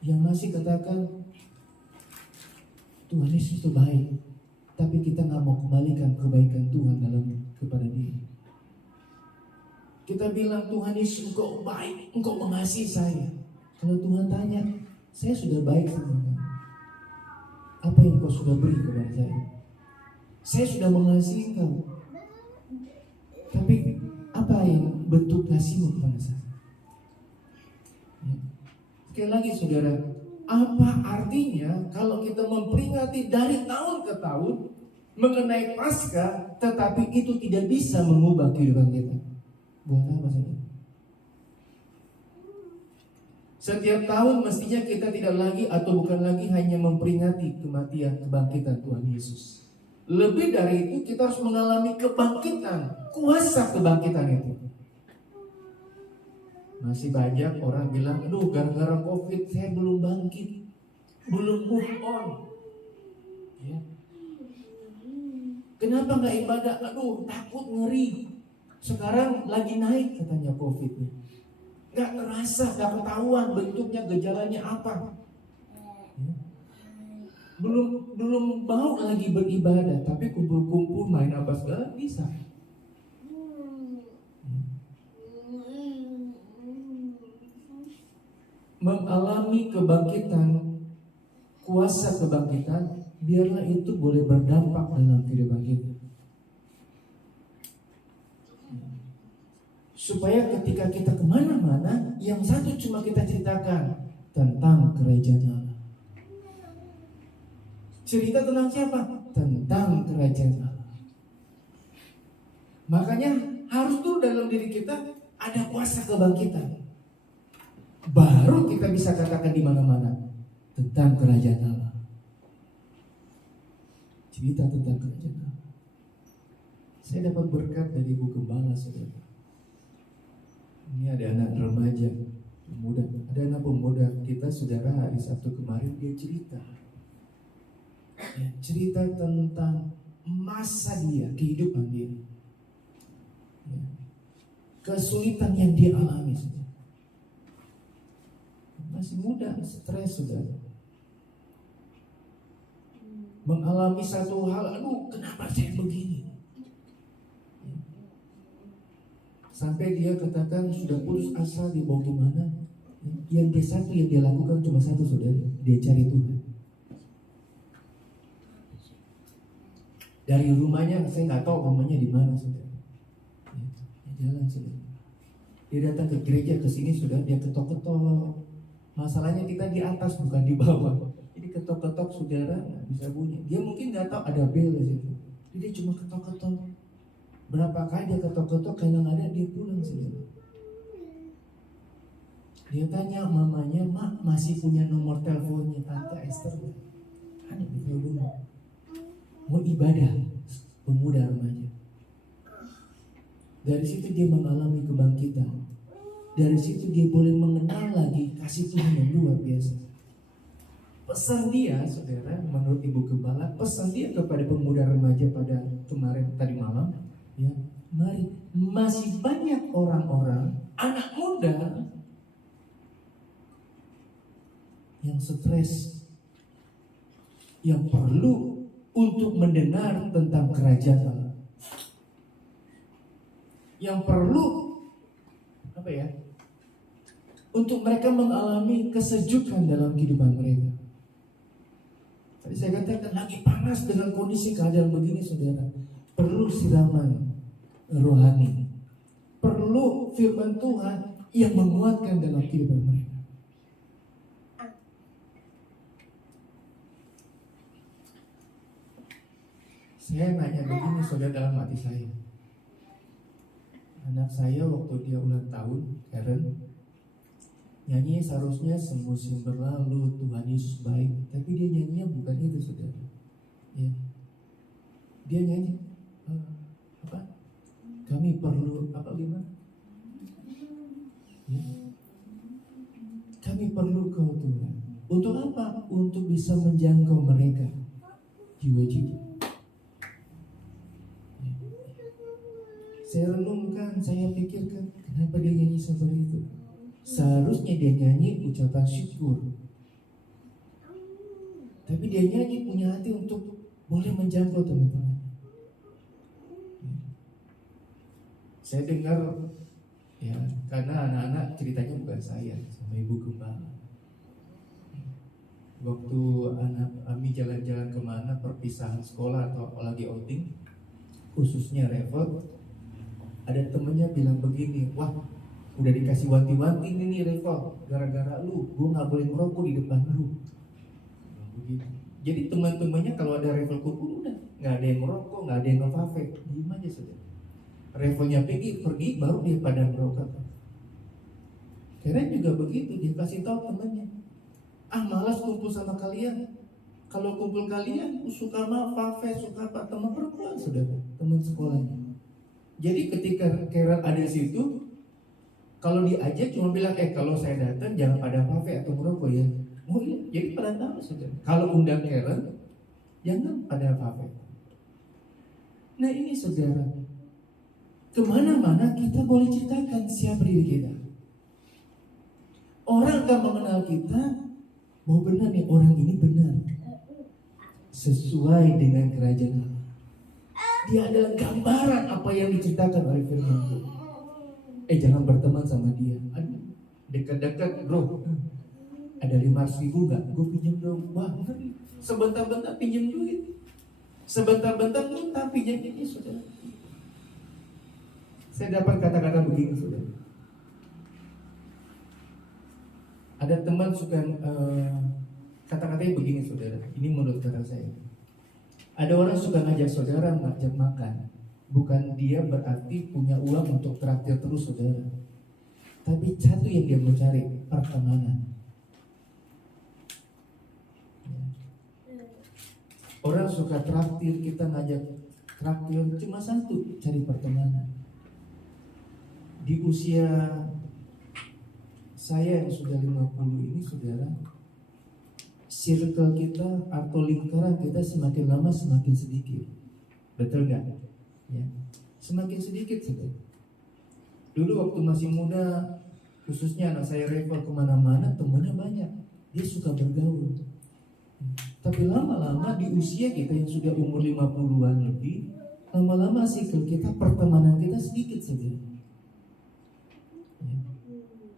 yang masih katakan Tuhan Yesus itu baik, tapi kita nggak mau kembalikan kebaikan Tuhan kepada dia. Kita bilang Tuhan Yesus Engkau baik, Engkau mengasihi saya. Kalau Tuhan tanya, saya sudah baik sama kamu, apa yang Engkau sudah beri kepada saya? Saya sudah mengasihi engkau, tapi apa yang bentuk kasihmu kepada saya? Sekali lagi saudara, apa artinya kalau kita memperingati dari tahun ke tahun mengenai Paskah, tetapi itu tidak bisa mengubah kehidupan kita? Buat apa saudara? Setiap tahun mestinya kita tidak lagi atau bukan lagi hanya memperingati kematian, kebangkitan Tuhan Yesus. Lebih dari itu, kita harus mengalami kebangkitan, kuasa kebangkitan itu. Masih banyak orang bilang, aduh gara-gara COVID saya belum bangkit, belum move on. Ya. Kenapa gak ibadah? Aduh takut, ngeri. Sekarang lagi naik katanya COVID-nya. Gak terasa, gak ketahuan bentuknya, gejalanya apa. Ya. Belum mau lagi beribadah, tapi kumpul-kumpul main apa segala bisa. mengalami kebangkitan, kuasa kebangkitan, biarlah itu boleh berdampak dalam kehidupan kita. Supaya ketika kita kemana-mana, yang satu cuma kita ceritakan tentang kerajaan Allah. Cerita tentang siapa? Tentang kerajaan Allah. Makanya harus tuh dalam diri kita ada kuasa kebangkitan. Baru kita bisa katakan di mana-mana tentang kerajaan Allah. Cerita tentang kerajaan Allah. Saya dapat berkat dari Ibu Gembala, saudara. Ini ada anak remaja, pemuda, ada anak pemuda kita, saudara, hari Sabtu kemarin dia cerita. Ya, cerita tentang masa dia, kehidupan dia, ya, kesulitan yang dia alami, saudara. Masih muda, stres, saudara. Mengalami satu hal, aduh kenapa saya begini? Sampai dia katakan sudah putus asa, dia mau gimana? Yang dia satu yang dia lakukan cuma satu, saudara, dia cari Tuhan. Dari rumahnya, saya nggak tahu rumahnya di mana, saudara. Ya, jalan, saudara. Dia datang ke gereja, ke sini, saudara, dia ketok-ketok. Masalahnya kita di atas bukan di bawah. Jadi ketok-ketok, saudara, nggak bisa bunyi. Dia mungkin nggak tahu ada bel di situ. Jadi dia cuma ketok-ketok. Berapa kali dia ketok-ketok, kadang ada dia pulang, saudara. Dia tanya mamanya, mak masih punya nomor teleponnya Tante Esther? Ada di rumah. Mau ibadah, pemuda remaja. Dari situ dia mengalami kebangkitan. Dari situ dia boleh mengenal lagi kasih Tuhan yang luar biasa. Pesan dia, saudara, menurut Ibu Gembala, pesan dia kepada pemuda remaja pada kemarin tadi malam, ya, mari, masih banyak orang-orang, anak muda yang stres, yang perlu untuk mendengar tentang kerajaan Allah, yang perlu apa ya, untuk mereka mengalami kesejukan dalam kehidupan mereka. Tadi saya katakan lagi panas dengan kondisi keadaan begini, saudara, perlu siraman rohani, perlu firman Tuhan yang menguatkan dalam kehidupan mereka. Saya nanya begini, saudara, dalam hati saya. Anak saya waktu dia ulang tahun, Karen, nyanyi seharusnya semusim berlalu, Tuhan Yesus baik. Tapi dia nyanyinya bukan itu, saudara. Ya. Dia nyanyi apa? Kami perlu apa, gimana? Ya. Kami perlu Kau, Tuhan. Untuk apa? Untuk bisa menjangkau mereka, jiwa-jiwa. Saya renungkan, saya pikirkan, kenapa dia nyanyi seperti itu? Seharusnya dia nyanyi ucapan syukur, tapi dia nyanyi punya hati untuk boleh menjangkau teman-teman. Saya dengar, ya, karena anak-anak ceritanya bukan saya, sama Ibu Gembala. Waktu anak kami jalan-jalan kemana, perpisahan sekolah atau lagi outing, khususnya Revo, ada temennya bilang begini, wah udah dikasih wanti-wanti nih Revo, gara-gara lu, gue gak boleh merokok di depan lu. Begitu. Jadi teman-temannya kalau ada Revo kumpul udah gak ada yang merokok, gak ada yang ngevape, diem aja saja. Revonya pergi, baru dia pada merokok. Karena juga begitu, dia kasih tahu temannya, malas kumpul sama kalian. Kalau kumpul kalian suka vape, suka apa, teman perempuan, sudah teman sekolahnya. Jadi ketika Karen ada di situ, kalau diajak cuma bilang, kalau saya datang jangan pada vape atau merokok ya. Oh iya, jadi pada tahu sudah. Kalau undang Karen, jangan pada vape. Nah ini saudara, kemana-mana kita boleh ceritakan siapa diri kita. Orang akan mengenal kita, bahwa benar nih orang ini benar, sesuai dengan kerajaan Allah. Dia adalah gambaran apa yang diceritakan oleh firman Tuhan. Jangan berteman sama dia. Aduh, dekat-dekat bro. Ada 500.000 nggak? Gue pinjam dong. Wah, ngeri. Sebentar-bentar pinjam duit. Sebentar-bentar minta pinjam ini, saudara. Saya dapat kata-kata begini, saudara. Ada teman suka kata-katanya begini, saudara. Ini menurut kata saya. Ada orang suka ngajak saudara ngajak makan. Bukan dia berarti punya uang untuk traktir terus, saudara. Tapi satu yang dia mau cari, pertemanan. Orang suka traktir, kita ngajak traktir cuma satu, cari pertemanan. Di usia saya yang sudah 50 ini, saudara, circle kita atau lingkaran kita semakin lama semakin sedikit. Betul nggak? Ya. Semakin sedikit, saudara. Dulu waktu masih muda, khususnya anak saya Revo kemana-mana, temannya banyak. Dia suka bergaul. Tapi lama-lama di usia kita yang sudah umur 50-an lebih, lama-lama circle kita, pertemanan kita sedikit saja. Ya.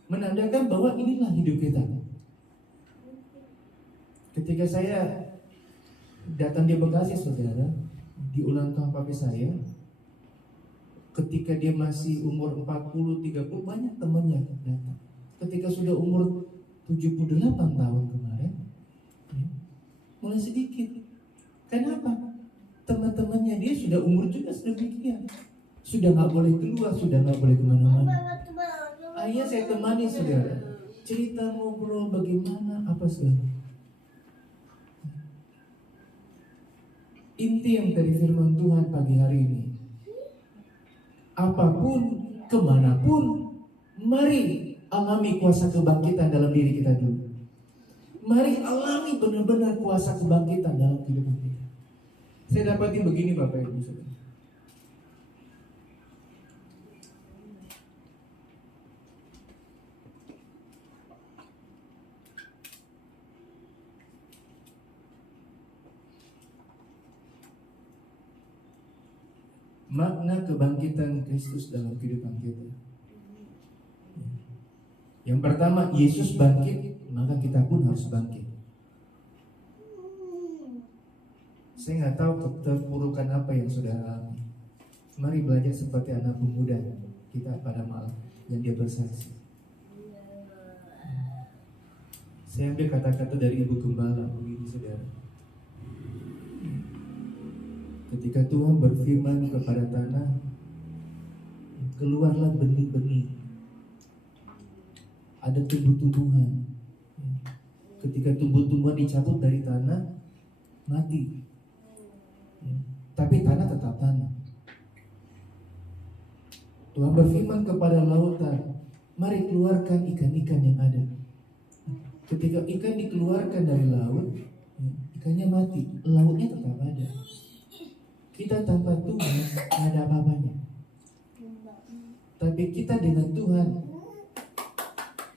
Menandakan bahwa inilah hidup kita. Ketika saya datang di Bekasi, saudara, di ulang tahun papi saya, ketika dia masih umur 40-30, banyak temannya datang. Ketika sudah umur 78 tahun kemarin, ya, mulai sedikit. Kenapa? Teman-temannya dia sudah umur juga sedemikian, sudah nggak boleh keluar, sudah nggak boleh kemana-mana. Akhirnya saya temani, saudara, cerita, ngobrol, bagaimana, apa segala. Inti yang dari firman Tuhan pagi hari ini, apapun, kemanapun, mari alami kuasa kebangkitan dalam diri kita dulu. Mari alami benar-benar kuasa kebangkitan dalam kehidupan kita. Saya dapati begini, Bapak Ibu Saudara. Makna kebangkitan Kristus dalam kehidupan kita. Yang pertama, Yesus bangkit, maka kita pun harus bangkit. Saya nggak tahu keterpurukan apa yang sudah alami. Mari belajar seperti anak pemuda kita pada malam yang dia bersaksi. Saya ambil kata-kata dari Ibu Gembala begini, saudara. Ketika Tuhan berfirman kepada tanah, keluarlah benih-benih. Ada tumbuh-tumbuhan. Ketika tumbuh-tumbuhan dicabut dari tanah, mati. Tapi tanah tetap tanah. Tuhan berfirman kepada lautan, mari keluarkan ikan-ikan yang ada. Ketika ikan dikeluarkan dari laut, ikannya mati, lautnya tetap ada. Kita tanpa Tuhan tidak ada apa-apanya. Tapi kita dengan Tuhan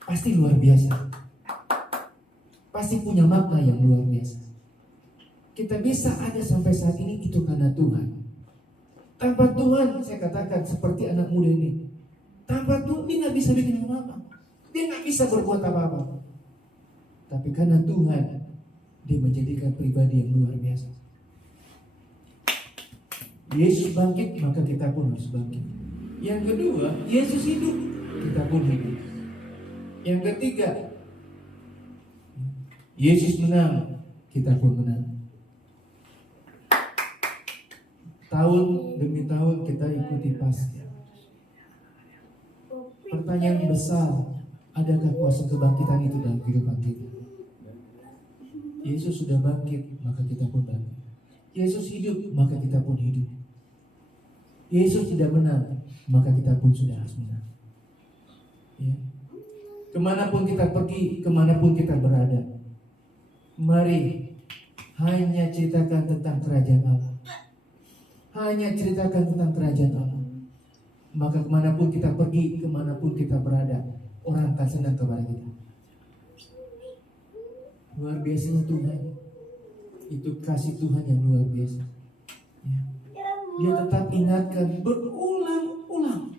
pasti luar biasa. Pasti punya makna yang luar biasa. Kita bisa ada sampai saat ini itu karena Tuhan. Tanpa Tuhan, saya katakan seperti anak muda ini, tanpa Tuhan dia nggak bisa bikin apa-apa. Dia nggak bisa berbuat apa-apa. Tapi karena Tuhan, dia menjadikan pribadi yang luar biasa. Yesus bangkit, maka kita pun harus bangkit. Yang kedua, Yesus hidup, kita pun hidup. Yang ketiga, Yesus menang, kita pun menang. Tahun demi tahun kita ikuti Paskah. Pertanyaan besar, adakah kuasa kebangkitan itu dalam kehidupan kita? Yesus sudah bangkit, maka kita pun bangkit. Yesus hidup, maka kita pun hidup. Yesus tidak menang, maka kita pun sudah harus menang. Ya. Kemanapun kita pergi, kemanapun kita berada, mari hanya ceritakan tentang kerajaan Allah. Hanya ceritakan tentang kerajaan Allah. Maka kemanapun kita pergi, kemanapun kita berada, orang akan senang kepada kita. Luar biasanya Tuhan. Itu kasih Tuhan yang luar biasa. Ya. Dia tetap ingatkan berulang-ulang.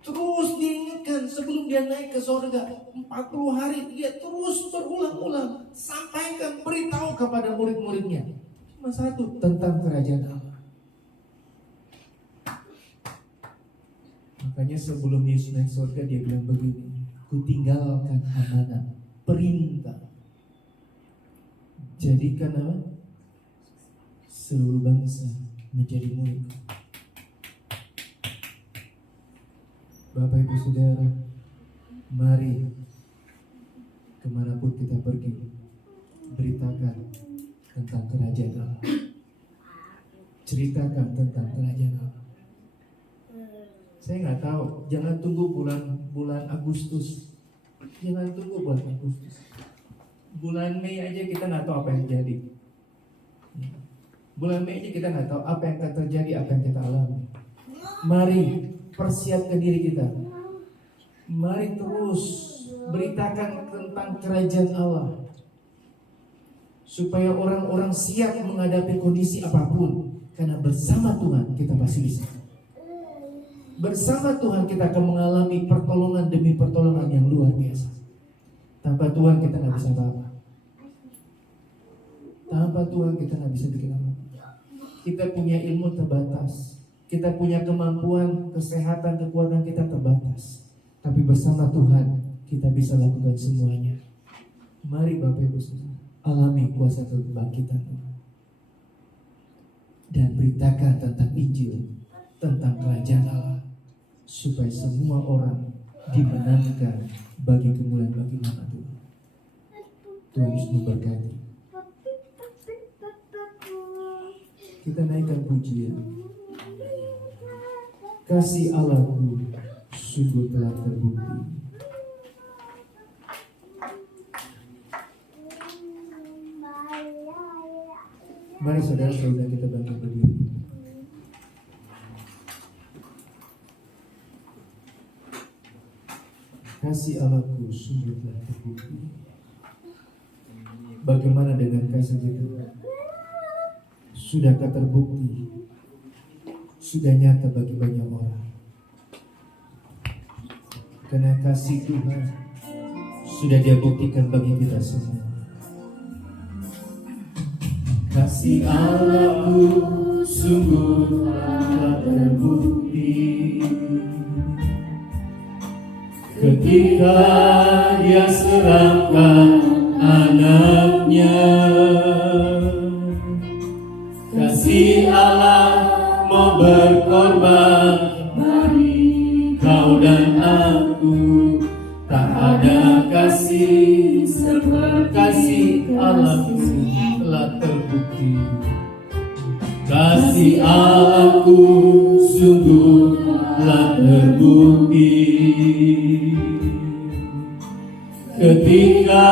Terus diingatkan sebelum dia naik ke sorga 40 hari dia terus berulang-ulang sampaikan, beritahu kepada murid-muridnya cuma satu, tentang kerajaan Allah. Makanya sebelum Yesus naik sorga dia bilang begini, kutinggalkan amanat, perintah, jadikan apa? Seluruh bangsa menjadi murid. Bapak Ibu Saudara, mari kemanapun kita pergi, beritakan tentang kerajaan Allah. Ceritakan tentang kerajaan Allah. Saya nggak tahu, jangan tunggu bulan Agustus. Jangan tunggu bulan Agustus. Bulan Mei aja kita nggak tahu apa yang jadi. Bulan Mei aja kita nggak tahu apa yang akan terjadi, apa yang kita alami. Mari persiapkan diri kita. Mari terus beritakan tentang kerajaan Allah, supaya orang-orang siap menghadapi kondisi apapun. Karena bersama Tuhan kita pasti bisa. Bersama Tuhan kita akan mengalami pertolongan demi pertolongan yang luar biasa. Tanpa Tuhan kita nggak bisa apa-apa. Tanpa Tuhan kita nggak bisa bikin apa-apa. Kita punya ilmu terbatas. Kita punya kemampuan, kesehatan, kekuatan kita terbatas. Tapi bersama Tuhan kita bisa lakukan semuanya. Mari Bapak Ibu Saudara, alami kuasa kebangkitan Tuhan. Dan beritakan tentang Injil, tentang kerajaan Allah, supaya semua orang dimenangkan bagi kemuliaan bagi nama Tuhan. Tuhan Yesus memberkati. Kita naikkan pujian. Kasih Allahku sungguh telah terbukti. Mari saudara-saudara kita bangkit berdiri. Kasih Allahku sungguh telah terbukti. Bagaimana dengan kasih itu? Sudahkah terbukti? Sudah nyata bagi banyak orang. Karena kasih Tuhan sudah Dia buktikan bagi kita semua. Kasih Allahku sungguh telah terbukti ketika Dia serahkan anaknya. Kasih Allah mau berkorban bagi kau dan aku. Tak ada kasih seperti kasih Allah telah terbukti. Kasih Allahku sungguh telah terbukti ketika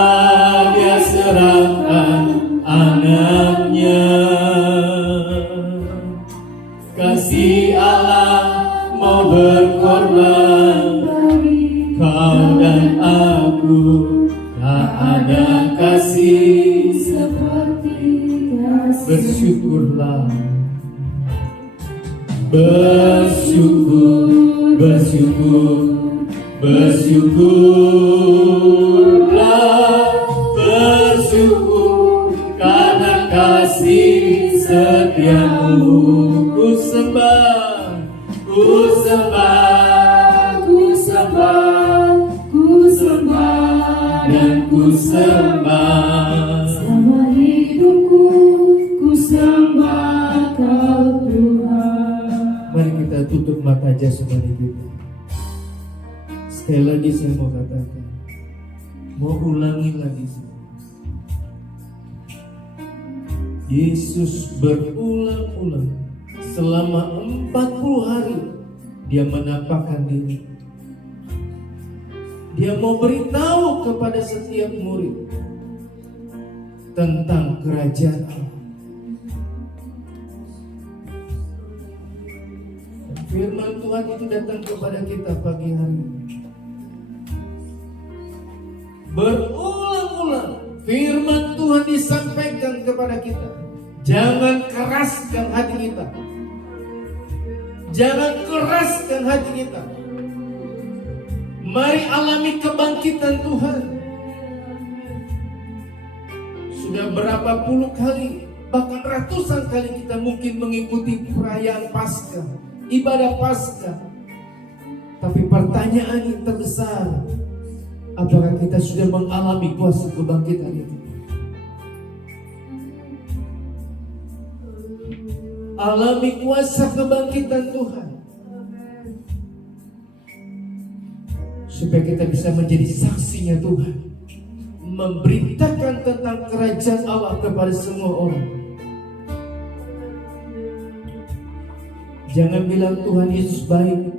Dia serahkan anaknya. Kasih Allah mau berkorban bagi kau dan aku. Tak ada kasih seperti kasih. Bersyukurlah, bersyukur, bersyukur, bersyukurlah, bersyukur karena kasih setiamu. Ku sembah, ku sembah, ku sembah, ku sembah dan ku sembah. Selama hidupku ku sembah Kau Tuhan. Mari kita tutup mata jasmani kita. Sekali lagi saya mau katakan, mau ulangi lagi. Yesus berulang-ulang selama 40 hari Dia menampakkan diri. Dia mau beritahu kepada setiap murid tentang kerajaan Allah. Firman Tuhan itu datang kepada kita pagi hari ini. Berulang-ulang firman Tuhan disampaikan kepada kita. Jangan keraskan hati kita. Jangan keraskan hati kita. Mari alami kebangkitan Tuhan. Sudah berapa puluh kali, bahkan ratusan kali kita mungkin mengikuti perayaan Paskah, ibadah Paskah. Tapi pertanyaan yang terbesar, apakah kita sudah mengalami kuasa kebangkitan itu? Alami kuasa kebangkitan Tuhan, supaya kita bisa menjadi saksinya Tuhan, memberitakan tentang kerajaan Allah kepada semua orang. Jangan bilang Tuhan Yesus baik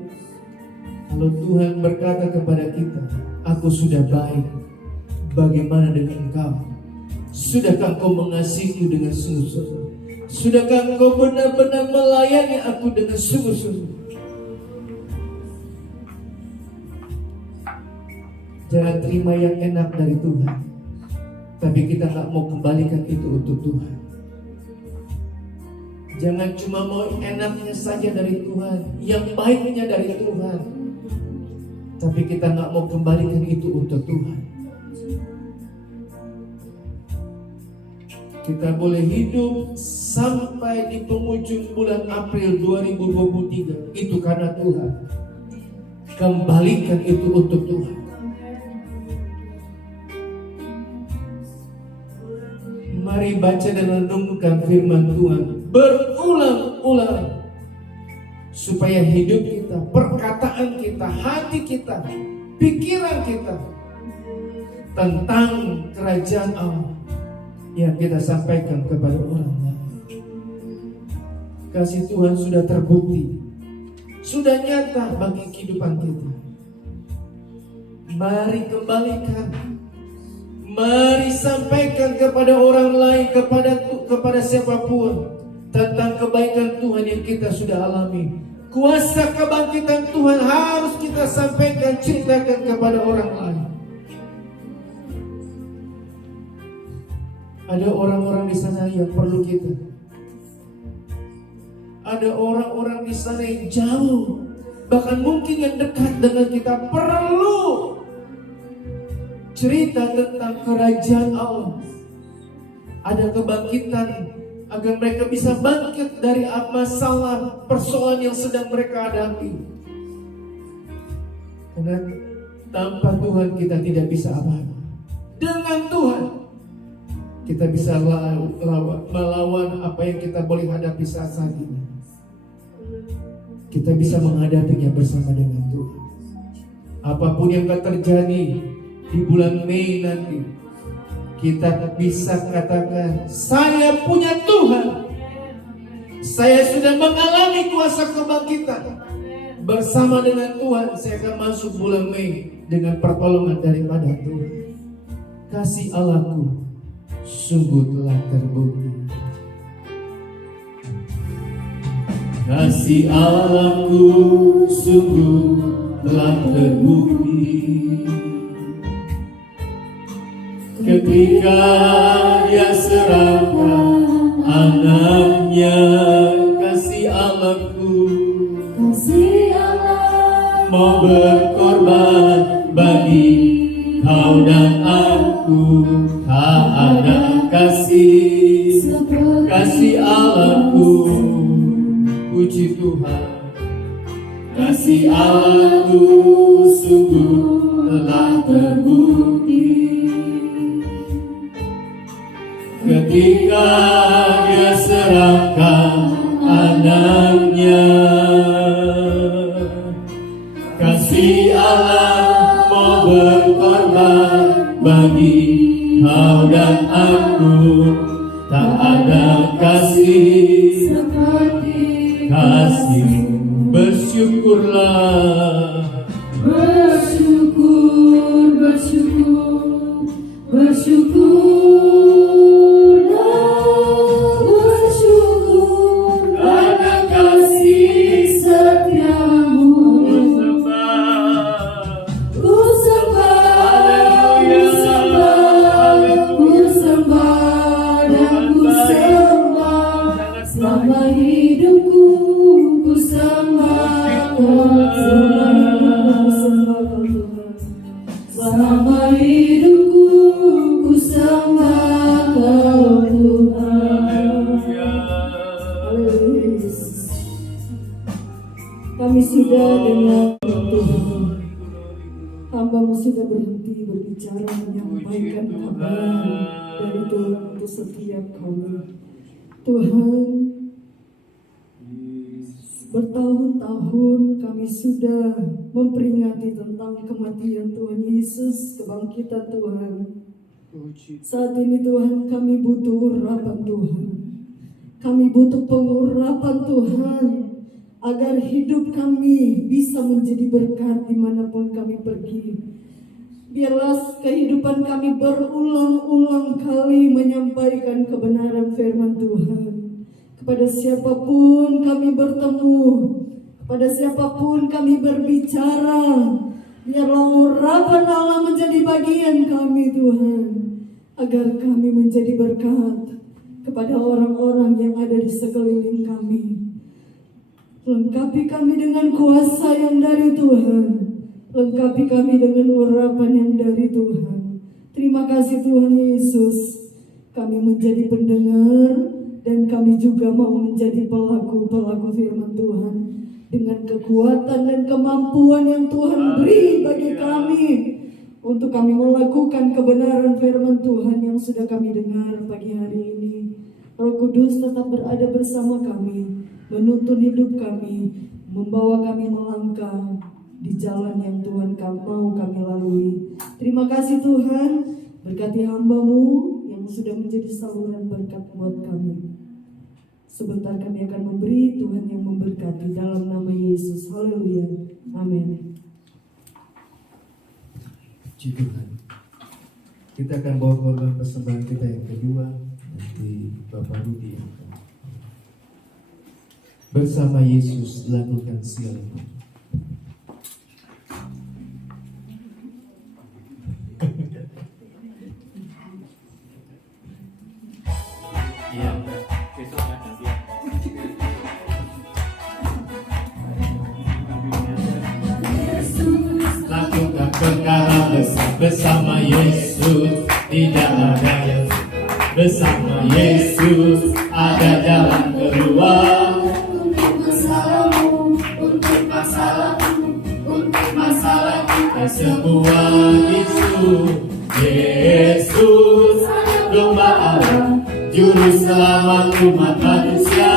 kalau Tuhan berkata kepada kita, aku sudah baik. Bagaimana dengan engkau? Sudahkah engkau mengasihiku dengan sungguh-sungguh? Sudahkah engkau benar-benar melayani aku dengan sungguh-sungguh? Jangan terima yang enak dari Tuhan, tapi kita gak mau kembalikan itu untuk Tuhan. Jangan cuma mau enaknya saja dari Tuhan, yang baiknya dari Tuhan, tapi kita gak mau kembalikan itu untuk Tuhan. Kita boleh hidup sampai di penghujung bulan April 2023, itu karena Tuhan. Kembalikan itu untuk Tuhan. Mari baca dan renungkan firman Tuhan berulang-ulang, supaya hidup kita, perkataan kita, hati kita, pikiran kita tentang kerajaan Allah yang kita sampaikan kepada orang lain. Kasih Tuhan sudah terbukti, sudah nyata bagi kehidupan kita. Mari kembalikan, mari sampaikan kepada orang lain, kepada siapapun tentang kebaikan Tuhan yang kita sudah alami. Kuasa kebangkitan Tuhan harus kita sampaikan, ceritakan kepada orang lain. Ada orang-orang di sana yang perlu kita. Ada orang-orang di sana yang jauh, bahkan mungkin yang dekat dengan kita, perlu cerita tentang kerajaan Allah. Ada kebangkitan agar mereka bisa bangkit dari masalah, persoalan yang sedang mereka hadapi. Karena tanpa Tuhan kita tidak bisa apa-apa. Dengan Tuhan kita bisa melawan apa yang kita boleh hadapi saat ini. Kita bisa menghadapinya bersama dengan Tuhan. Apapun yang akan terjadi di bulan Mei nanti, kita bisa katakan, saya punya Tuhan. Saya sudah mengalami kuasa kebangkitan. Bersama dengan Tuhan, saya akan masuk bulan Mei dengan pertolongan daripada Tuhan. Kasih Allahku sungguh telah terbukti. Kasih Allahku sungguh telah terbukti. Ketika Dia serahkan anaknya, kasih Allahku, kasih Allah mau berkorban bagi kau dan aku. Tak ada kasih Allahku, puji Tuhan. Kasih Allahku sungguh telah terbukti. Ketika Dia serahkan anaknya, kasih Allah mau berkorban bagi kau dan aku. Tak ada kasih seperti kasih-Mu. Bersyukurlah, bersyukur, bersyukur, bersyukurlah, bersyukur karena kasih setia-Mu. Ku sembah, ku sembah, ku sembah dan ku sembah selama hidupku. Ku sembah, ku sembah, ku sembah Tuhan. Selama hidupku ku sembah Kau Tuhan. Haleluya Yesus. Kami sudah dengar Tuhan, hamba-Mu sudah berhenti berbicara menyampaikan kabar dari Tuhan untuk setiap kami. Tuhan, bertahun-tahun kami sudah memperingati tentang kematian Tuhan Yesus, kebangkitan Tuhan. Saat ini Tuhan, kami butuh urapan Tuhan. Kami butuh pengurapan Tuhan, agar hidup kami bisa menjadi berkat dimanapun kami pergi. Biarlah kehidupan kami berulang-ulang kali menyampaikan kebenaran firman Tuhan. Kepada siapapun kami bertemu, kepada siapapun kami berbicara, biarlah urapan Allah menjadi bagian kami Tuhan, agar kami menjadi berkat kepada orang-orang yang ada di sekeliling kami. Lengkapi kami dengan kuasa yang dari Tuhan, lengkapi kami dengan urapan yang dari Tuhan. Terima kasih Tuhan Yesus, kami menjadi pendengar, dan kami juga mau menjadi pelaku-pelaku firman Tuhan dengan kekuatan dan kemampuan yang Tuhan beri bagi kami untuk kami melakukan kebenaran firman Tuhan yang sudah kami dengar pagi hari ini. Roh Kudus tetap berada bersama kami, menuntun hidup kami, membawa kami melangkah di jalan yang Tuhan mau kami lalui. Terima kasih Tuhan, berkati hamba-Mu yang sudah menjadi saluran berkat buat kami. Sebentar kami akan memberi, Tuhan yang memberkati dalam nama Yesus. Haleluya. Amin. Puji Tuhan. Kita akan bawa korban persembahan kita yang kedua, nanti Bapak Rudi akan bersama Yesus lakukan sial. Lakukan perkara bersama Yesus, tidak ada yang bersama Yesus, ada jalan keluar. Untuk masalahmu, untuk masalahmu, untuk masalah kita semua. Yesus, domba Allah, juru selamat umat manusia.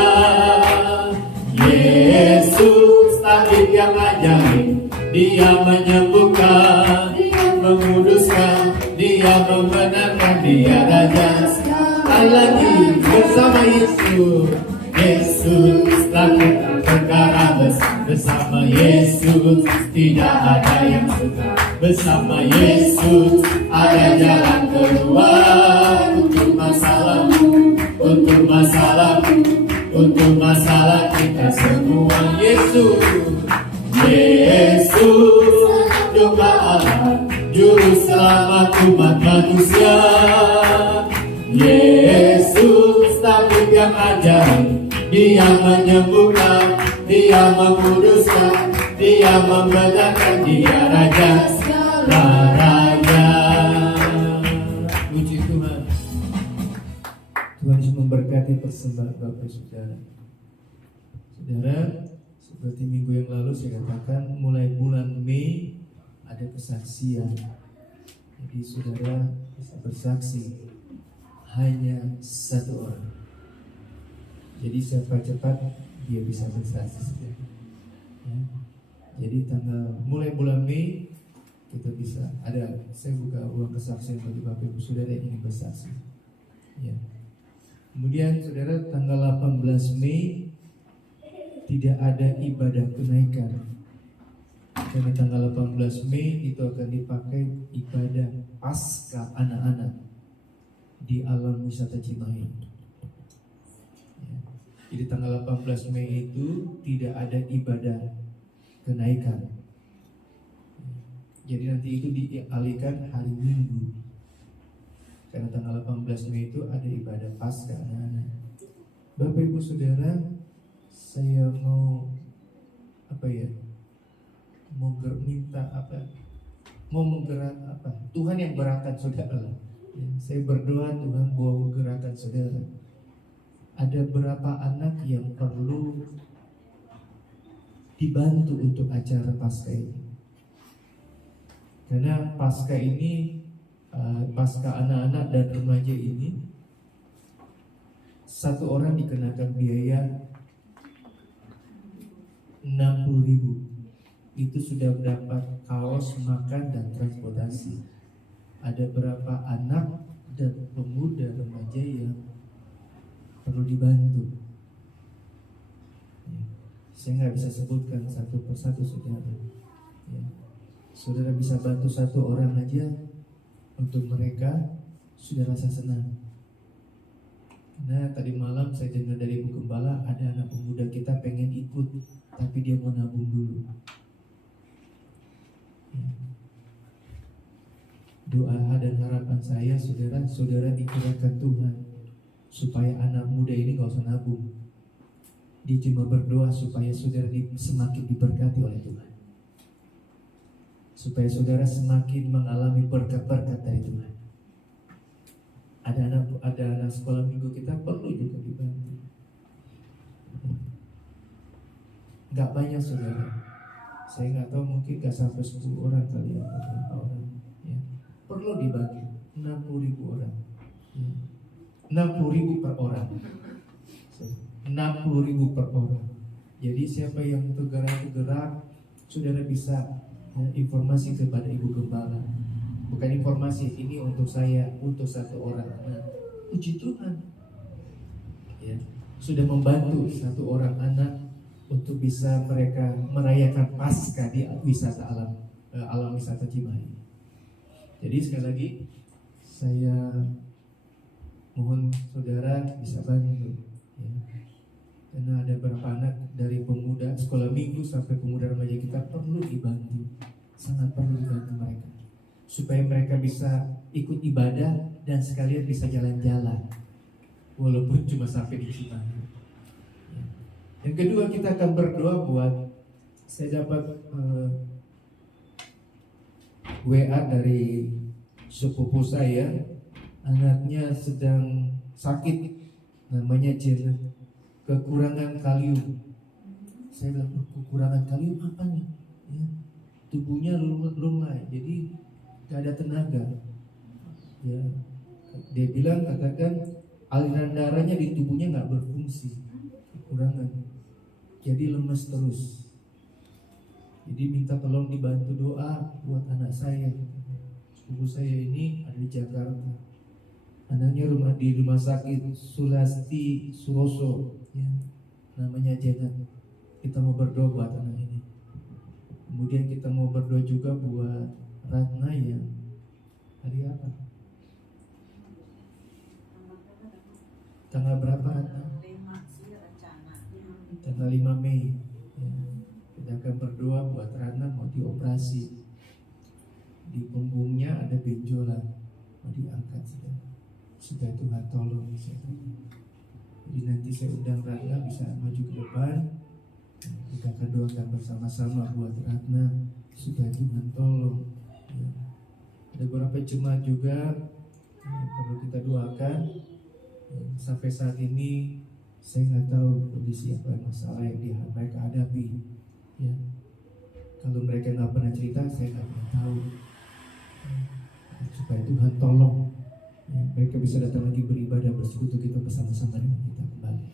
Yesus, tabib yang ajaib, Dia menyembuhkan, Dia menguduskan, Dia membenarkan, Dia Raja. Sekali lagi bersama Yesus. Yesus lakukan perkara bersama Yesus, tidak ada yang suka. Bersama Yesus ada jalan keluar. Untuk masalahmu, untuk masalahku, untuk masalah kita semua. Yesus, domba Allah, juru selamat umat manusia. Yesus, tabib yang ajaib, Dia menyembuhkan, Dia menguduskan, Dia membenarkan, Dia Raja segala raja. Puji Tuhan. Tuhan Yesus memberkati persembahan Bapak Saudara. Saudara, seperti minggu yang lalu saya katakan, mulai bulan Mei ada kesaksian. Jadi saudara bisa bersaksi hanya satu orang. Jadi siapa cepat dia bisa bersaksi. Ya. Jadi mulai bulan Mei kita bisa ada. Saya buka uang kesaksian bagi Bapak Ibu Saudara yang ingin bersaksi. Ya. Kemudian saudara tanggal 18 Mei tidak ada ibadah kenaikan. Karena tanggal 18 Mei itu akan dipakai ibadah Paskah anak-anak di Alam Wisata Cimahi. Ya. Jadi tanggal 18 Mei itu tidak ada ibadah kenaikan. Jadi nanti itu dialihkan hari Minggu. Karena tanggal 18 Mei itu ada ibadah Paskah anak-anak. Bapak Ibu Saudara, saya mau mau menggerak apa? Tuhan yang berangkat saudara. Ya, saya berdoa Tuhan bawa gerakan saudara. Ada berapa anak yang perlu dibantu untuk acara Paskah ini? Karena Paskah ini, Paskah anak-anak dan remaja ini, satu orang dikenakan biaya 60.000. Itu sudah dapat kaos, makan, dan transportasi. Ada berapa anak dan pemuda remaja yang perlu dibantu? Ya. Saya nggak bisa sebutkan satu persatu saudara. Ya. Saudara bisa bantu satu orang aja, untuk mereka sudah rasa senang. Nah, tadi malam saya dengar dari Ibu Gembala, ada anak pemuda kita pengen ikut, tapi dia mau nabung dulu. Doa dan harapan saya, saudara digerakkan Tuhan supaya anak muda ini gak usah nabung. Dia cuma berdoa supaya saudara semakin diberkati oleh Tuhan, supaya saudara semakin mengalami berkat-berkat dari Tuhan. Ada anak sekolah minggu kita perlu juga dibantu. Gak banyak saudara, saya nggak tahu, mungkin gak sampai 10 orang kali ya, beberapa orang. Ya. Perlu dibagi 60.000 orang. Ya. 60.000 per orang. 60.000 per orang. Jadi siapa yang tergerak, saudara bisa informasi kepada Ibu Gembala. Bukan informasi ini untuk saya, untuk satu orang. Nah, puji Tuhan, ya, sudah membantu satu orang anak untuk bisa mereka merayakan Paskah di wisata alam wisata Cimahi. Jadi sekali lagi saya mohon saudara bisa bantu, ya. Karena ada beberapa anak dari pemuda sekolah minggu sampai pemuda remaja kita perlu dibantu, sangat perlu dibantu mereka, supaya mereka bisa ikut ibadah dan sekalian bisa jalan-jalan, walaupun cuma sampai di Cimahi. Yang kedua, kita akan berdoa buat, saya dapat WA dari sepupu saya, anaknya sedang sakit, namanya Janet, kekurangan kalium. Saya bilang, kekurangan kalium apa nih? Ya, tubuhnya lumai, jadi gak ada tenaga. Ya, dia bilang, katakan aliran darahnya di tubuhnya gak berfungsi, kekurangan. Jadi lemes terus. Jadi minta tolong dibantu doa buat anak saya. Sepupu saya ini ada di Jakarta. Anaknya di rumah sakit Sulasti Suroso, ya, namanya Janet. Kita mau berdoa buat anak ini. Kemudian kita mau berdoa juga buat Ratna yang hari apa? Tanggal berapa Ratna? Tanggal 5 Mei, ya. Kita akan berdoa buat Rana mau dioperasi. Di punggungnya ada benjolan, mau diangkat supaya Tuhan tolong. Jadi nanti saya undang Rana bisa maju ke depan. Kita akan doakan bersama-sama buat Ratna supaya Tuhan tolong, ya. Ada beberapa jemaat juga yang perlu kita doakan, ya. Sampai saat ini saya nggak tahu kondisi apa masalah yang mereka hadapi, ya. Kalau mereka nggak pernah cerita, saya nggak pernah tahu. Supaya Tuhan tolong, ya, mereka bisa datang lagi beribadah bersekutu kita bersama-sama dengan kita kembali.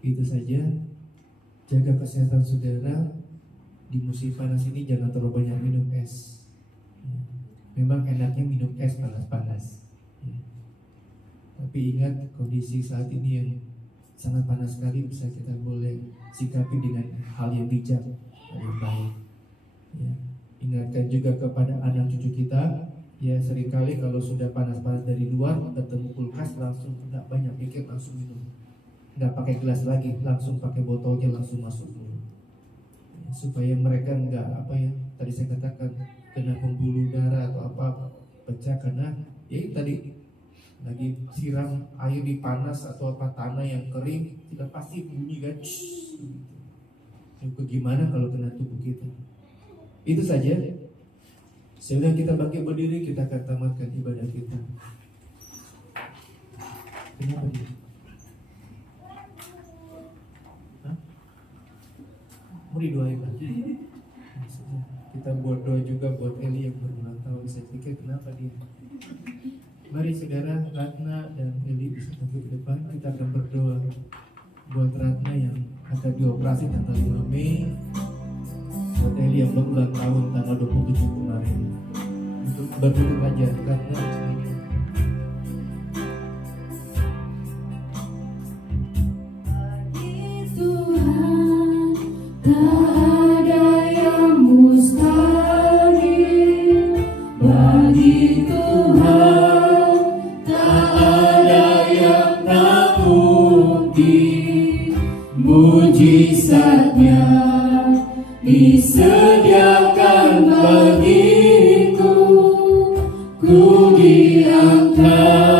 Itu saja. Jaga kesehatan saudara di musim panas ini, jangan terlalu banyak minum es. Ya. Memang enaknya minum es panas-panas, ya. Tapi ingat kondisi saat ini yang sangat panas sekali, bisa kita boleh sikapi dengan hal yang bijak, hal yang baik, ya. Ingatkan juga kepada anak cucu kita, ya, seringkali kalau sudah panas-panas dari luar ketemu kulkas langsung nggak banyak pikir, langsung minum, nggak pakai gelas lagi, langsung pakai botolnya langsung masuk dulu, ya, supaya mereka nggak tadi saya katakan kena pembuluh darah atau apa pecah, karena ya tadi lagi siram air di panas atau tanah yang kering, tidak pasti bunyi kan. Itu gimana kalau kena tubuh kita? Itu saja. Sehingga kita bangkit berdiri, kita akan tamatkan ibadah kita. Kenapa dia? Hah? Mau didoain lagi? Kita buat doa juga buat Eli yang berulang tahun. Saya pikir kenapa dia? Mari saudara Ratna dan Eli bisa tunggu ke depan. Kita akan berdoa buat Ratna yang akan dioperasi tanggal 5 Mei, buat Eli yang berulang tahun tanggal 27 kemarin. Untuk bertutup aja Ratna. Tuhan, tak ada yang mustahil bagi Tuhan, tak ada yang tak mungkin. Mujizatnya disediakan bagiku, ku diangkat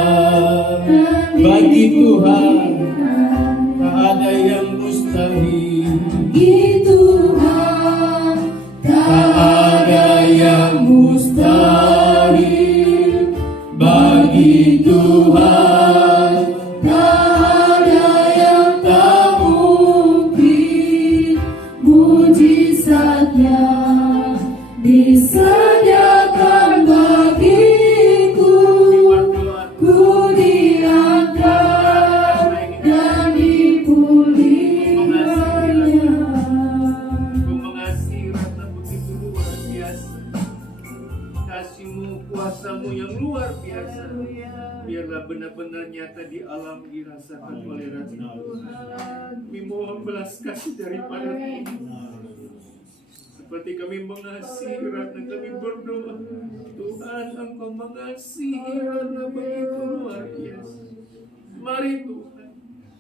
Bagi Tuhan tak ada yang mustahil. bagi Tuhan, tak ada yang mustahil bagi Tuhan, tak ada yang tak mungkin. Mujizatnya disediakan bagiku, ku diangkat dan dipulihkannya. Kau mengasihi Ratna begitu luar biasa. Kasih-Mu, kuasa-Mu yang luar biasa. Biarlah benar-benar nyata di alam dirasakan oleh Ratna. Kami mohon belas kasih daripada Tuhan. Seperti kami mengasihi Ratna, kami berdoa, Tuhan Engkau mengasihi Ratna begitu luar biasa. Mari Tuhan,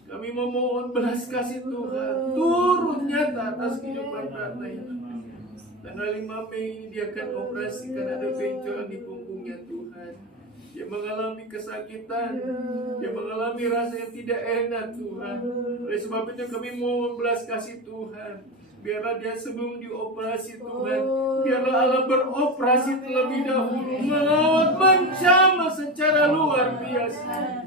kami memohon belas kasih Tuhan turun nyata atas kehidupan Ratna ini. Tanggal 5 Mei dia akan operasikan, ada benjolan di punggungnya Tuhan. Dia mengalami kesakitan, dia mengalami rasa yang tidak enak Tuhan. Oleh sebab itu kami mohon belas kasih Tuhan. Biarlah dia sebelum dioperasi Tuhan, biarlah Allah beroperasi terlebih dahulu, melawat menjamah secara luar biasa.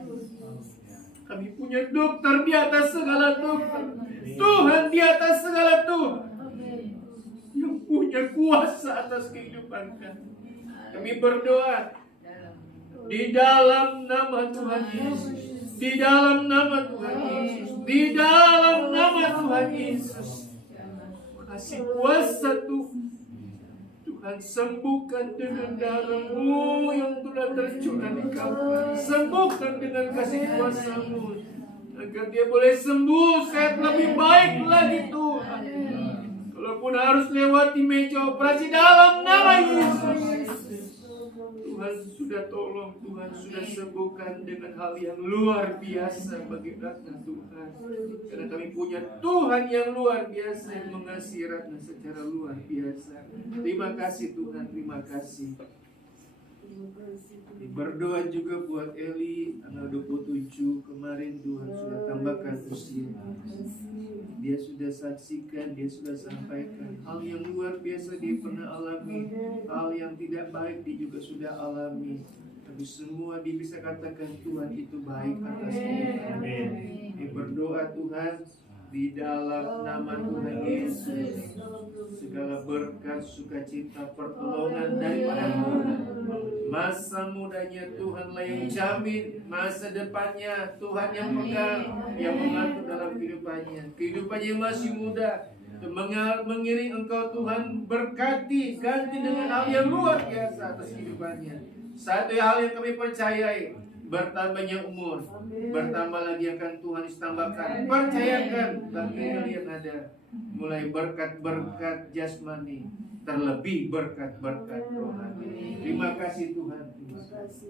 Kami punya dokter di atas segala dokter, Tuhan di atas segala Tuhan, yang punya kuasa atas kehidupan kami. Kami berdoa di dalam nama Tuhan Yesus, di dalam nama Tuhan Yesus, di dalam nama Tuhan Yesus. Kasih kuasa Tuhan, Tuhan sembuhkan dengan darah-Mu yang telah tercurah di Kalvari. Sembuhkan dengan kasih kuasa-Mu, agar dia boleh sembuh, sehat lebih baik lagi Tuhan. Kalaupun harus lewati meja operasi, dalam nama Yesus, Tuhan sudah tolong, Tuhan sudah sembuhkan dengan hal yang luar biasa bagi Ratna Tuhan. Karena kami punya Tuhan yang luar biasa yang mengasihi Ratna secara luar biasa. Terima kasih Tuhan, terima kasih. Berdoa juga buat Eli, tanggal 27 kemarin Tuhan sudah tambahkan usia. Dia sudah saksikan, dia sudah sampaikan hal yang luar biasa dia pernah alami, hal yang tidak baik dia juga sudah alami. Tapi semua dia bisa katakan Tuhan itu baik atas kita. Dia berdoa Tuhan di dalam nama Tuhan Yesus, segala berkat, sukacita, pertolongan daripada Tuhan. Masa mudanya Tuhanlah yang jamin, masa depannya Tuhan yang pegang, yang mengatur dalam kehidupannya. Kehidupannya masih muda, mengiring engkau Tuhan, berkati, ganti dengan hal yang luar biasa atas kehidupannya. Satu hal yang kami percayai, bertambahnya umur, bertambah lagi akan Tuhan ditambahkan. Percayakan bagi yang ada, mulai berkat-berkat jasmani, terlebih berkat-berkat rohani. Terima kasih Tuhan. Terima kasih.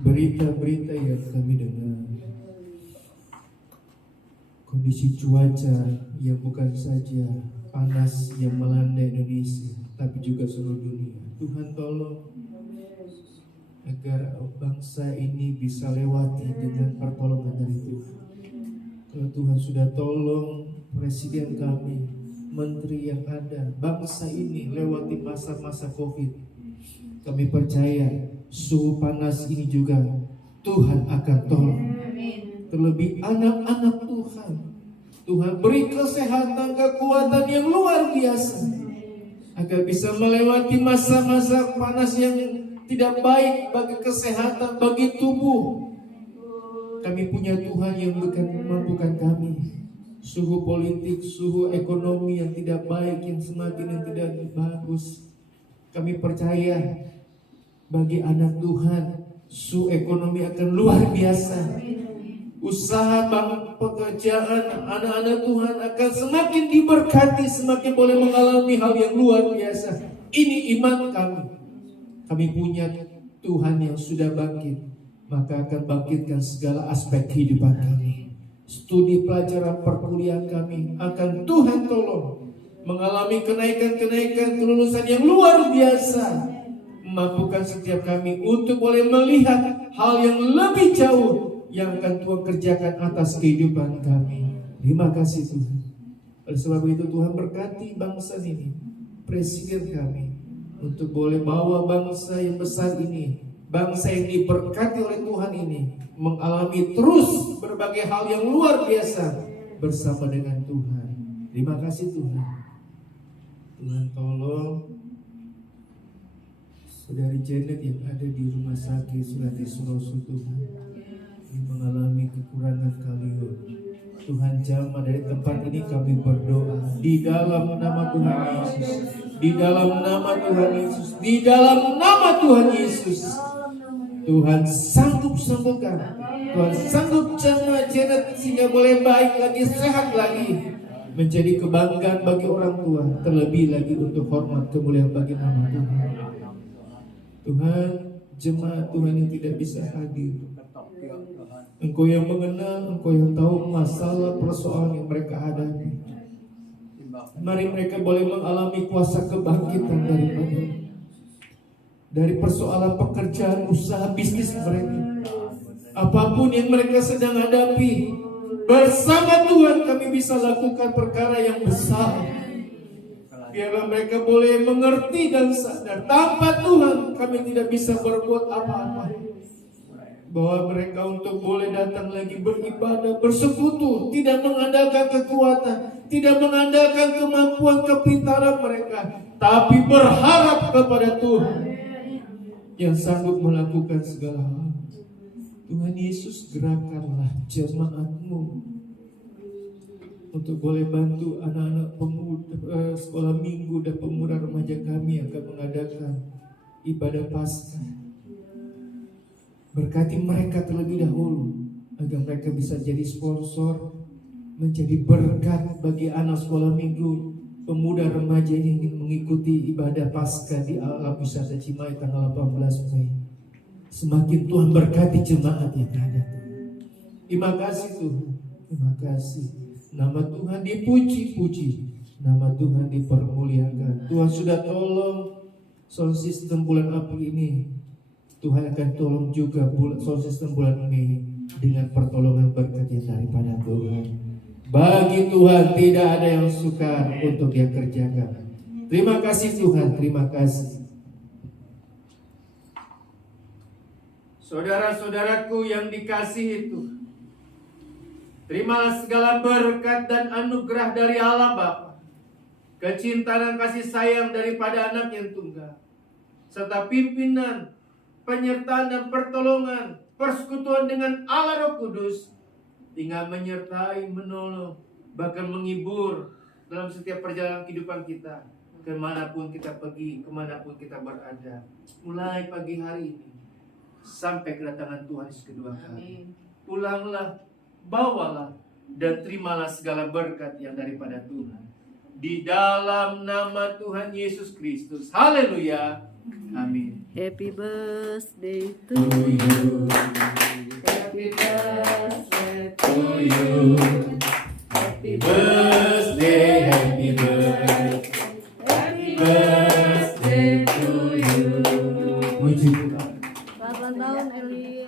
Berita-berita yang kami dengar, kondisi cuaca yang bukan saja panas yang melanda Indonesia, tapi juga seluruh dunia. Tuhan tolong agar bangsa ini bisa lewati dengan pertolongan dari Tuhan. Kalau Tuhan sudah tolong presiden kami, menteri yang ada, bangsa ini lewati masa-masa COVID, kami percaya suhu panas ini juga Tuhan akan tolong. Terlebih anak-anak Tuhan, Tuhan beri kesehatan, kekuatan yang luar biasa, agar bisa melewati masa-masa panas yang tidak baik bagi kesehatan, bagi tubuh. Kami punya Tuhan yang memampukan kami. Suhu politik, suhu ekonomi yang tidak baik, yang semakin yang tidak bagus, kami percaya bagi anak Tuhan, suhu ekonomi akan luar biasa. Usaha pekerjaan anak-anak Tuhan akan semakin diberkati, semakin boleh mengalami hal yang luar biasa. Ini iman kami. Kami punya Tuhan yang sudah bangkit, maka akan bangkitkan segala aspek kehidupan kami. Studi pelajaran perkuliahan kami akan Tuhan tolong mengalami kenaikan-kenaikan kelulusan yang luar biasa. Mampukan setiap kami untuk boleh melihat hal yang lebih jauh yang akan Tuhan kerjakan atas kehidupan kami. Terima kasih Tuhan. Oleh sebab itu Tuhan berkati bangsa ini, presiden kami, untuk boleh bawa bangsa yang besar ini, bangsa yang diberkati oleh Tuhan ini, mengalami terus berbagai hal yang luar biasa bersama dengan Tuhan. Terima kasih Tuhan. Tuhan tolong Saudari Janet yang ada di rumah sakit Surati Suroso Tuhan, yang mengalami kekurangan kalium. Tuhan jamah dari tempat ini kami berdoa di dalam nama Tuhan Yesus, di dalam nama Tuhan Yesus, di dalam nama Tuhan Yesus. Tuhan sanggup sembuhkan, Tuhan sanggup jamah Janet sehingga boleh baik lagi, sehat lagi, menjadi kebanggaan bagi orang tua, terlebih lagi untuk hormat kemuliaan bagi nama Tuhan. Tuhan, jemaat Tuhan yang tidak bisa hadir, Engkau yang mengenal, Engkau yang tahu masalah persoalan yang mereka hadapi. Mari mereka boleh mengalami kuasa kebangkitan dari persoalan pekerjaan, usaha, bisnis mereka. Apapun yang mereka sedang hadapi, bersama Tuhan kami bisa lakukan perkara yang besar. Biarlah mereka boleh mengerti dan sadar, tanpa Tuhan kami tidak bisa berbuat apa-apa. Bahwa mereka untuk boleh datang lagi beribadah, bersekutu, tidak mengandalkan kekuatan, tidak mengandalkan kemampuan kepintaran mereka, tapi berharap kepada Tuhan yang sanggup melakukan segala hal. Tuhan Yesus, gerakanlah jemaat-Mu untuk boleh bantu anak-anak pemuda, sekolah minggu dan pemuda remaja kami yang akan mengadakan ibadah Paskah. Berkati mereka terlebih dahulu agar mereka bisa jadi sponsor, menjadi berkat bagi anak sekolah minggu, pemuda remaja yang ingin mengikuti ibadah Paskah di Alam Wisata Cimahi tanggal 18 Mei. Semakin Tuhan berkati jemaat yang ada. Terima kasih Tuhan, terima kasih. Nama Tuhan dipuji-puji, nama Tuhan dipermuliakan. Tuhan sudah tolong sound system bulan April ini. Tuhan akan tolong juga sound system bulan Mei dengan pertolongan berkat yang daripada Tuhan. Bagi Tuhan tidak ada yang sukar untuk Dia kerjakan. Terima kasih Tuhan, terima kasih. Saudara-saudaraku yang dikasihi Tuhan, terimalah segala berkat dan anugerah dari Allah Bapa, kecintaan dan kasih sayang daripada Anak yang tunggal, serta pimpinan, penyertaan dan pertolongan, persekutuan dengan Allah Roh Kudus, tinggal menyertai, menolong, bahkan menghibur dalam setiap perjalanan kehidupan kita, kemanapun kita pergi, kemanapun kita berada, mulai pagi hari ini sampai kedatangan Tuhan Yesus kedua kali. Pulanglah, bawalah, dan terimalah segala berkat yang daripada Tuhan. Di dalam nama Tuhan Yesus Kristus. Haleluya. Amin. Happy birthday to you. Happy birthday To you. Happy birthday, happy birthday, happy birthday to you. Puji Tuhan. Selamat tahun Eli.